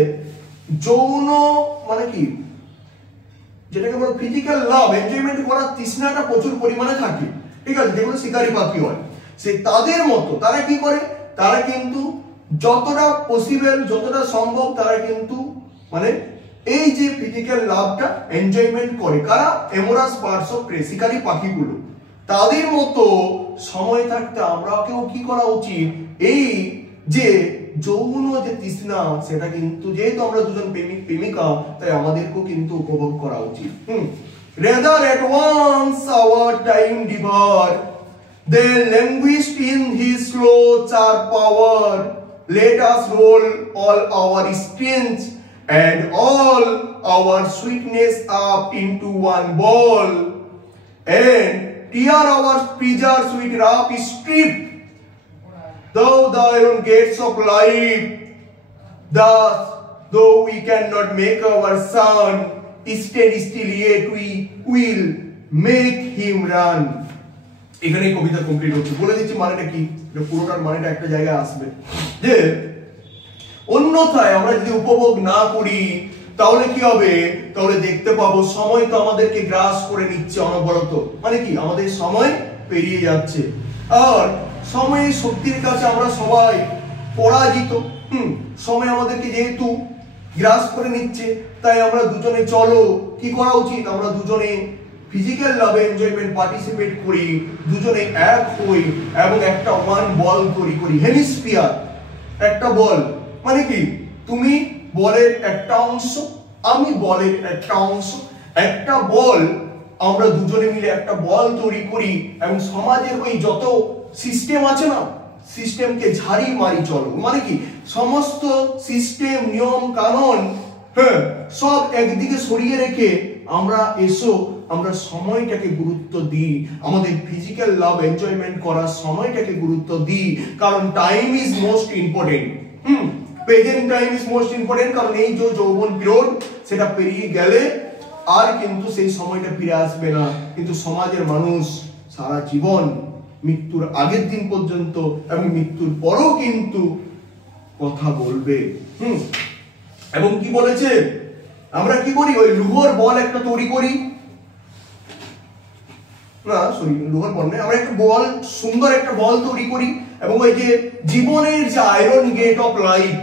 যৌন মানে কি যেটাকে বলে ফিজিক্যাল লাভ, এনজয়মেন্ট করার তৃষ্ণাটা প্রচুর পরিমাণে থাকে, ঠিক আছে, যেগুলো শিকারী পাখি হয়। সে তাদের মতো তারা কি করে, তারা কিন্তু যতটা পসিবল, যতটা সম্ভব তারা কিন্তু মানে এই যে ফিজিক্যাল লাভটা এনজয়মেন্ট করে। কারা? এমোরাস বার্ডস অফ প্রে, শিকারী পাখিগুলো। তাদের মতো সময় থাকতে আমরাকেও কি করা উচিত, এই যে যৌন যে তৃষ্ণা সেটা কিন্তু যেহেতু আমরা দুজন প্রেমিক প্রেমিকা, তাই আমাদেরকেও কিন্তু উপভোগ করা উচিত। Rather at once our time devour, then languished in his slow sharp power, let us roll all our strength and all our sweetness up into one ball, and tear our pleasures with rough strip, though the iron gates of life. Thus, though we cannot make our son stand still, yet we will make him run. এখানে কবিতা complete হচ্ছে। বলে দিচ্ছি মানেটা কি, পুরোটার মানেটা একটা জায়গায় আসবে। যে অন্যথায় আমরা যদি উপভোগ না করি তাহলে কি হবে, তাহলে দেখতে পাবো সময় তো আমাদেরকে গ্রাস করে নিচ্ছে অনবরত। মানে কি আমাদের সময় পেরিয়ে যাচ্ছে, আর সময়ের শক্তির কাছে আমরা সবাই পরাজিত। সময় আমাদেরকে যেহেতু গ্রাস করে নিচ্ছে, তাই আমরা দুজনে চলো কি করা উচিত, আমরা দুজনে ফিজিক্যাল লাভে এনজয়মেন্ট পার্টিসিপেট করি, দুজনে এক হই এবং একটা ওয়ান বল তৈরি করি। হেমিস্ফিয়ার একটা বল মানে কি, তুমি বলের একটা অংশ, আমি বলের একটা অংশ, একটা বল আমরা দুজনে মিলে একটা বল তৈরি করি এবং সমাজের ওই যত সিস্টেম আছে না, সিস্টেমকে ঝাড়ি মারি চলো। মানে কি সমস্ত সিস্টেম নিয়ম কানুন সব একদিকে সরিয়ে রেখে আমরা আমরা সময়টাকে গুরুত্ব দিই, আমাদের ফিজিক্যাল লাভ এনজয়মেন্ট করার সময়টাকে গুরুত্ব দিই। কারণ time is most important. Present time is most important. কারণ এই যে যৌবন পিরিয়ড সেটা পেরিয়ে গেলে আর কিন্তু সেই সময়টা ফিরে আসবে না। কিন্তু সমাজের মানুষ সারা জীবন মৃত্যুর আগের দিন পর্যন্ত এবং মৃত্যুর পরও কিন্তু কথা বলবে। এবং কি বলেছে, আমরা কি করি, ওই লোহার বল একটা তৈরি করি না, সরি লোহার বল নয়, আমরা একটা বল, সুন্দর একটা বল তৈরি করি এবং ওই যে জীবনের যে আয়রন গেট অফ লাইফ,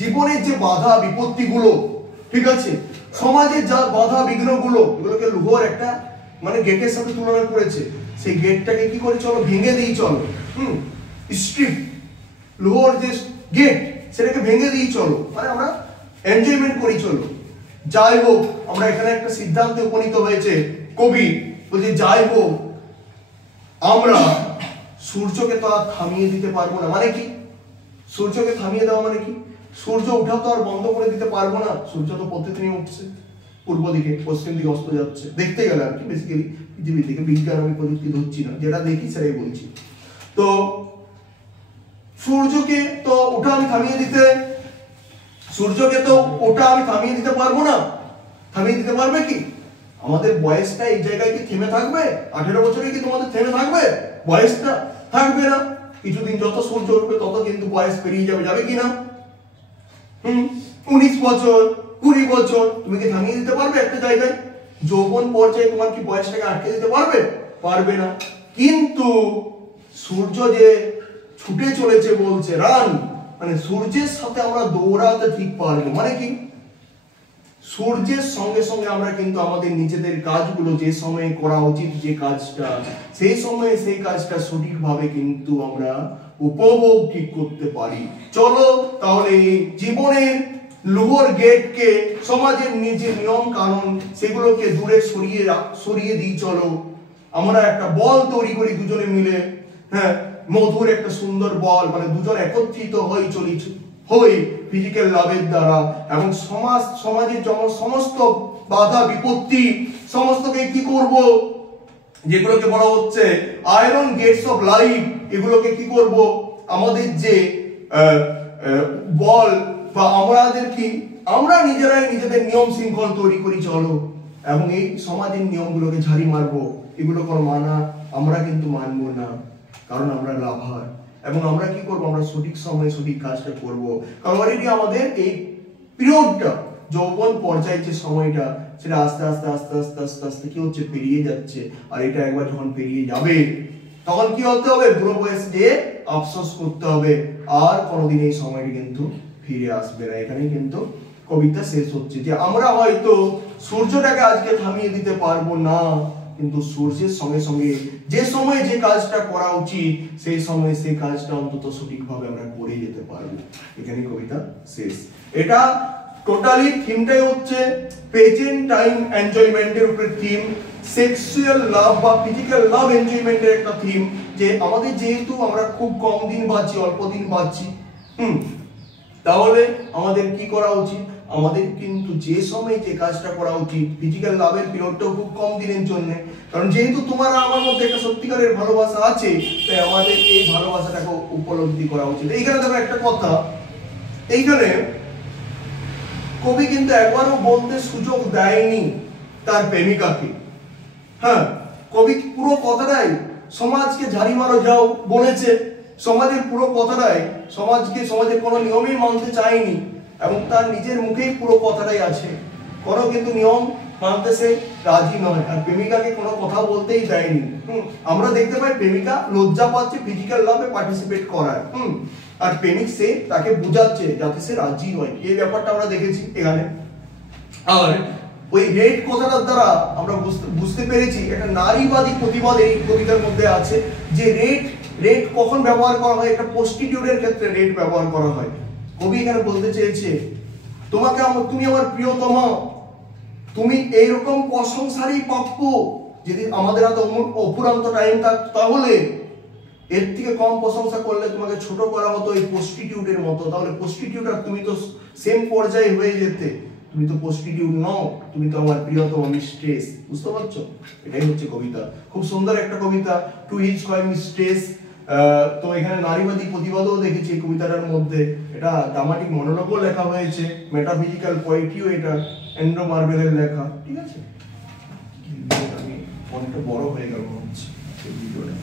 জীবনের যে বাধা বিপত্তিগুলো, ঠিক আছে, সমাজের যা বাধা বিঘ্নগুলো, এগুলোকে লোহার একটা মানে গেটের সাথে তুলনা করেছে। সেই গেটটাকে কি করে চলো ভেঙে দিই চলো, স্ট্রিপ লোহার যে গেট সেটাকে ভেঙে দিই চলো, মানে আমরা এনজয়মেন্ট করি চলো। যাই হোক, আমরা এখানে একটা সিদ্ধান্তে উপনীত হয়েছে, কবি বলছে যাই হোক আমরা সূর্যকে তো আর থামিয়ে দিতে পারবো না। মানে কি সূর্যকে থামিয়ে দেওয়া মানে কি, সূর্য উঠা তো আর বন্ধ করে দিতে পারবো না। সূর্য তো প্রতিদিনই উঠছে, পূর্ব দিকে পশ্চিম দিকে অস্ত যাচ্ছে, দেখতে গেলে আর কি, বেসিক্যালি পৃথিবীর দিকে। বিজ্ঞান আমি প্রযুক্তি ধরছি না, যেটা দেখি সেটাই বলছি। তো সূর্যকে তো ওঠা আমি থামিয়ে দিতে, সূর্যকে তো ওটা আমি থামিয়ে দিতে পারবো না। থামিয়ে দিতে পারবে কি? আমাদের বয়সটা এই জায়গায় কি থেমে থাকবে? 18 বছরে কি তোমাদের থেমে থাকবে? বয়সটা থাকবে না। কিছুদিন যত সূর্য উঠবে তত কিন্তু বয়স পেরিয়ে যাবে, যাবে কি না? 19 বছর 20 বছর তুমি কি থামিয়ে দিতে পারবে একটা জায়গায়? যৌবন পর্যায়ে তোমার কি বয়সটাকে আটকে দিতে পারবে? পারবে না। কিন্তু সূর্য যে ছুটে চলেছে বলছে রান, মানে সূর্যের সাথে আমরা দৌড়াতে ঠিক পারবো। মানে কি সূর্যের সঙ্গে সঙ্গে আমরা কিন্তু আমাদের নিজেদের কাজগুলো যে সময়ে করা উচিত, যে কাজটা সেই সময়ে সেই কাজটা সঠিকভাবে কিন্তু আমরা উপভোগ ঠিক করতে পারি। চলো তাহলে জীবনের লোহর গেটকে, সমাজের নিজে নিয়ম কানুন সেগুলোকে দূরে সরিয়ে দিই চলো। আমরা একটা বল তৈরি করি দুজনে মিলে, হ্যাঁ, মধুর একটা সুন্দর বল, মানে দুজন একত্রিত হই ফিজিক্যাল লাভের দ্বারা, এবং সমাজের সমস্ত বাধা বিপত্তি সমস্তকে কি করব, যেগুলোকে বলা হচ্ছে আয়রন গেটস অফ লাইফ, এগুলোকে কি করব, আমাদের যে বল বা আমরা নিজেরাই নিজেদের নিয়ম শৃঙ্খল তৈরি করি চলো, এবং এই সমাজের নিয়মগুলোকে ঝাড়ি মারবো। এগুলো কোনো আমরা কিন্তু মানবো না, কারণ আমরা লাভার, এবং আমরা কি করব, আমরা সঠিক সময়ে সঠিক কাজটা করব। কারণ অলরেডি আমাদের এই পিরিয়ডটা, যৌবন পর্যায়ে যে সময়টা, সেটা আস্তে আস্তে আস্তে আস্তে আস্তে আস্তে কি হচ্ছে, পেরিয়ে যাচ্ছে। আর এটা একবার যখন পেরিয়ে যাবে, তখন কি হতে হবে, বুড়ো বয়সে যে আফসোস করতে হবে, আর কোনোদিন এই সময়টা কিন্তু ফিরে আসবে না। এখানেই কিন্তু কবিতা শেষ হচ্ছে, যে আমরা হয়তো সূর্যটাকে আজকে থামিয়ে দিতে পারবো না, কিন্তু সূর্যের সঙ্গে সঙ্গে যে সময় যে কাজটা করা উচিত, সেই সময় সেই কাজটা অন্তত সঠিকভাবে আমরা করে যেতে পারবো। এখানে কবিতা শেষ। এটা টোটালি থিমটাই হচ্ছে প্রেজেন্ট টাইম এনজয়মেন্টের উপরে থিম, সেক্সুয়াল লাভ বা ফিজিক্যাল লাভ এনজয়মেন্টের একটা থিম, যে আমাদের যেহেতু আমরা খুব কম দিন বাঁচি, অল্প দিন বাঁচি, তাহলে আমাদের কি করা উচিত, আমাদের কিন্তু যে সময় যে কাজটা করা উচিত, ফিজিক্যাল লাভের পিরিয়ডটাও খুব কম দিনের জন্য, কারণ যেহেতু তোমার আমার মধ্যে একটা সত্যিকারের ভালোবাসা আছে, তাই আমাদের এই ভালোবাসাটাকে উপলব্ধি করা উচিত। এইখানে দেখো একটা কথা, এইখানে কবি কিন্তু একবারও বলতে সুযোগ দেয়নি তার প্রেমিকাকে। হ্যাঁ, কবি পুরো কথাটাই সমাজকে ঝাড়ি মারো যাও বলেছে, সমাজের পুরো কথাটাই সমাজের কোনো নিয়মই মানতে চায়নি, এবং তার নিজের মুখেই পুরো কথাটাই আছে, কোনো কিন্তু নিয়ম মানতে সে রাজি নয়, আর প্রেমিকাকে কোনো কথা বলতেই দেয়নি। আমরা দেখতে পাই প্রেমিকা লজ্জা পাচ্ছে ফিজিক্যাল লাভে পার্টিসিপেট করার, আর প্রেমিক সে তাকে বুঝাচ্ছে যাতে সে রাজি হয়। এই ব্যাপারটা আমরা দেখেছি এখানে। আর ওই রেট কথাটার দ্বারা আমরা বুঝতে পেরেছি একটা নারীবাদী প্রতিবাদ এই কবিতার মধ্যে আছে, যে রেট কখন ব্যবহার করা হয়, একটা প্রস্টিটিউটের ক্ষেত্রে রেট ব্যবহার করা হয়। কবি এখানে বলতে চেয়েছে, তুমি আমার প্রিয়তমা, তুমি এইরকম প্রশংসারই প্রাপ্য, যদি আমাদের হাতে অপুরান্ত টাইম থাকতো, তাহলে এর থেকে কম প্রশংসা করলে তোমাকে ছোট করা হতো এই প্রস্টিটিউটের মতো, তাহলে প্রস্টিটিউট আর তুমি তো সেম পর্যায়ে হয়ে যেতে, তুমি তো প্রস্টিটিউট নও, তুমি তো আমার প্রিয়তম মিস্ট্রেস। বুঝতে পারছো, এটাই হচ্ছে কবিতা। খুব সুন্দর একটা কবিতা, টু ইচ কয় মিস্ট্রেস। তো এখানে নারীবাদী প্রতিবাদও দেখেছি এই কবিতাটার মধ্যে, এটা ড্রামাটিক মনোলগও লেখা হয়েছে, মেটাফিজিক্যাল পোয়েট্রিও এটা অ্যান্ড্রু মার্ভেলের লেখা। ঠিক আছে, আমি অনেকটা বড় হয়ে গেল হচ্ছে ভিডিওটা।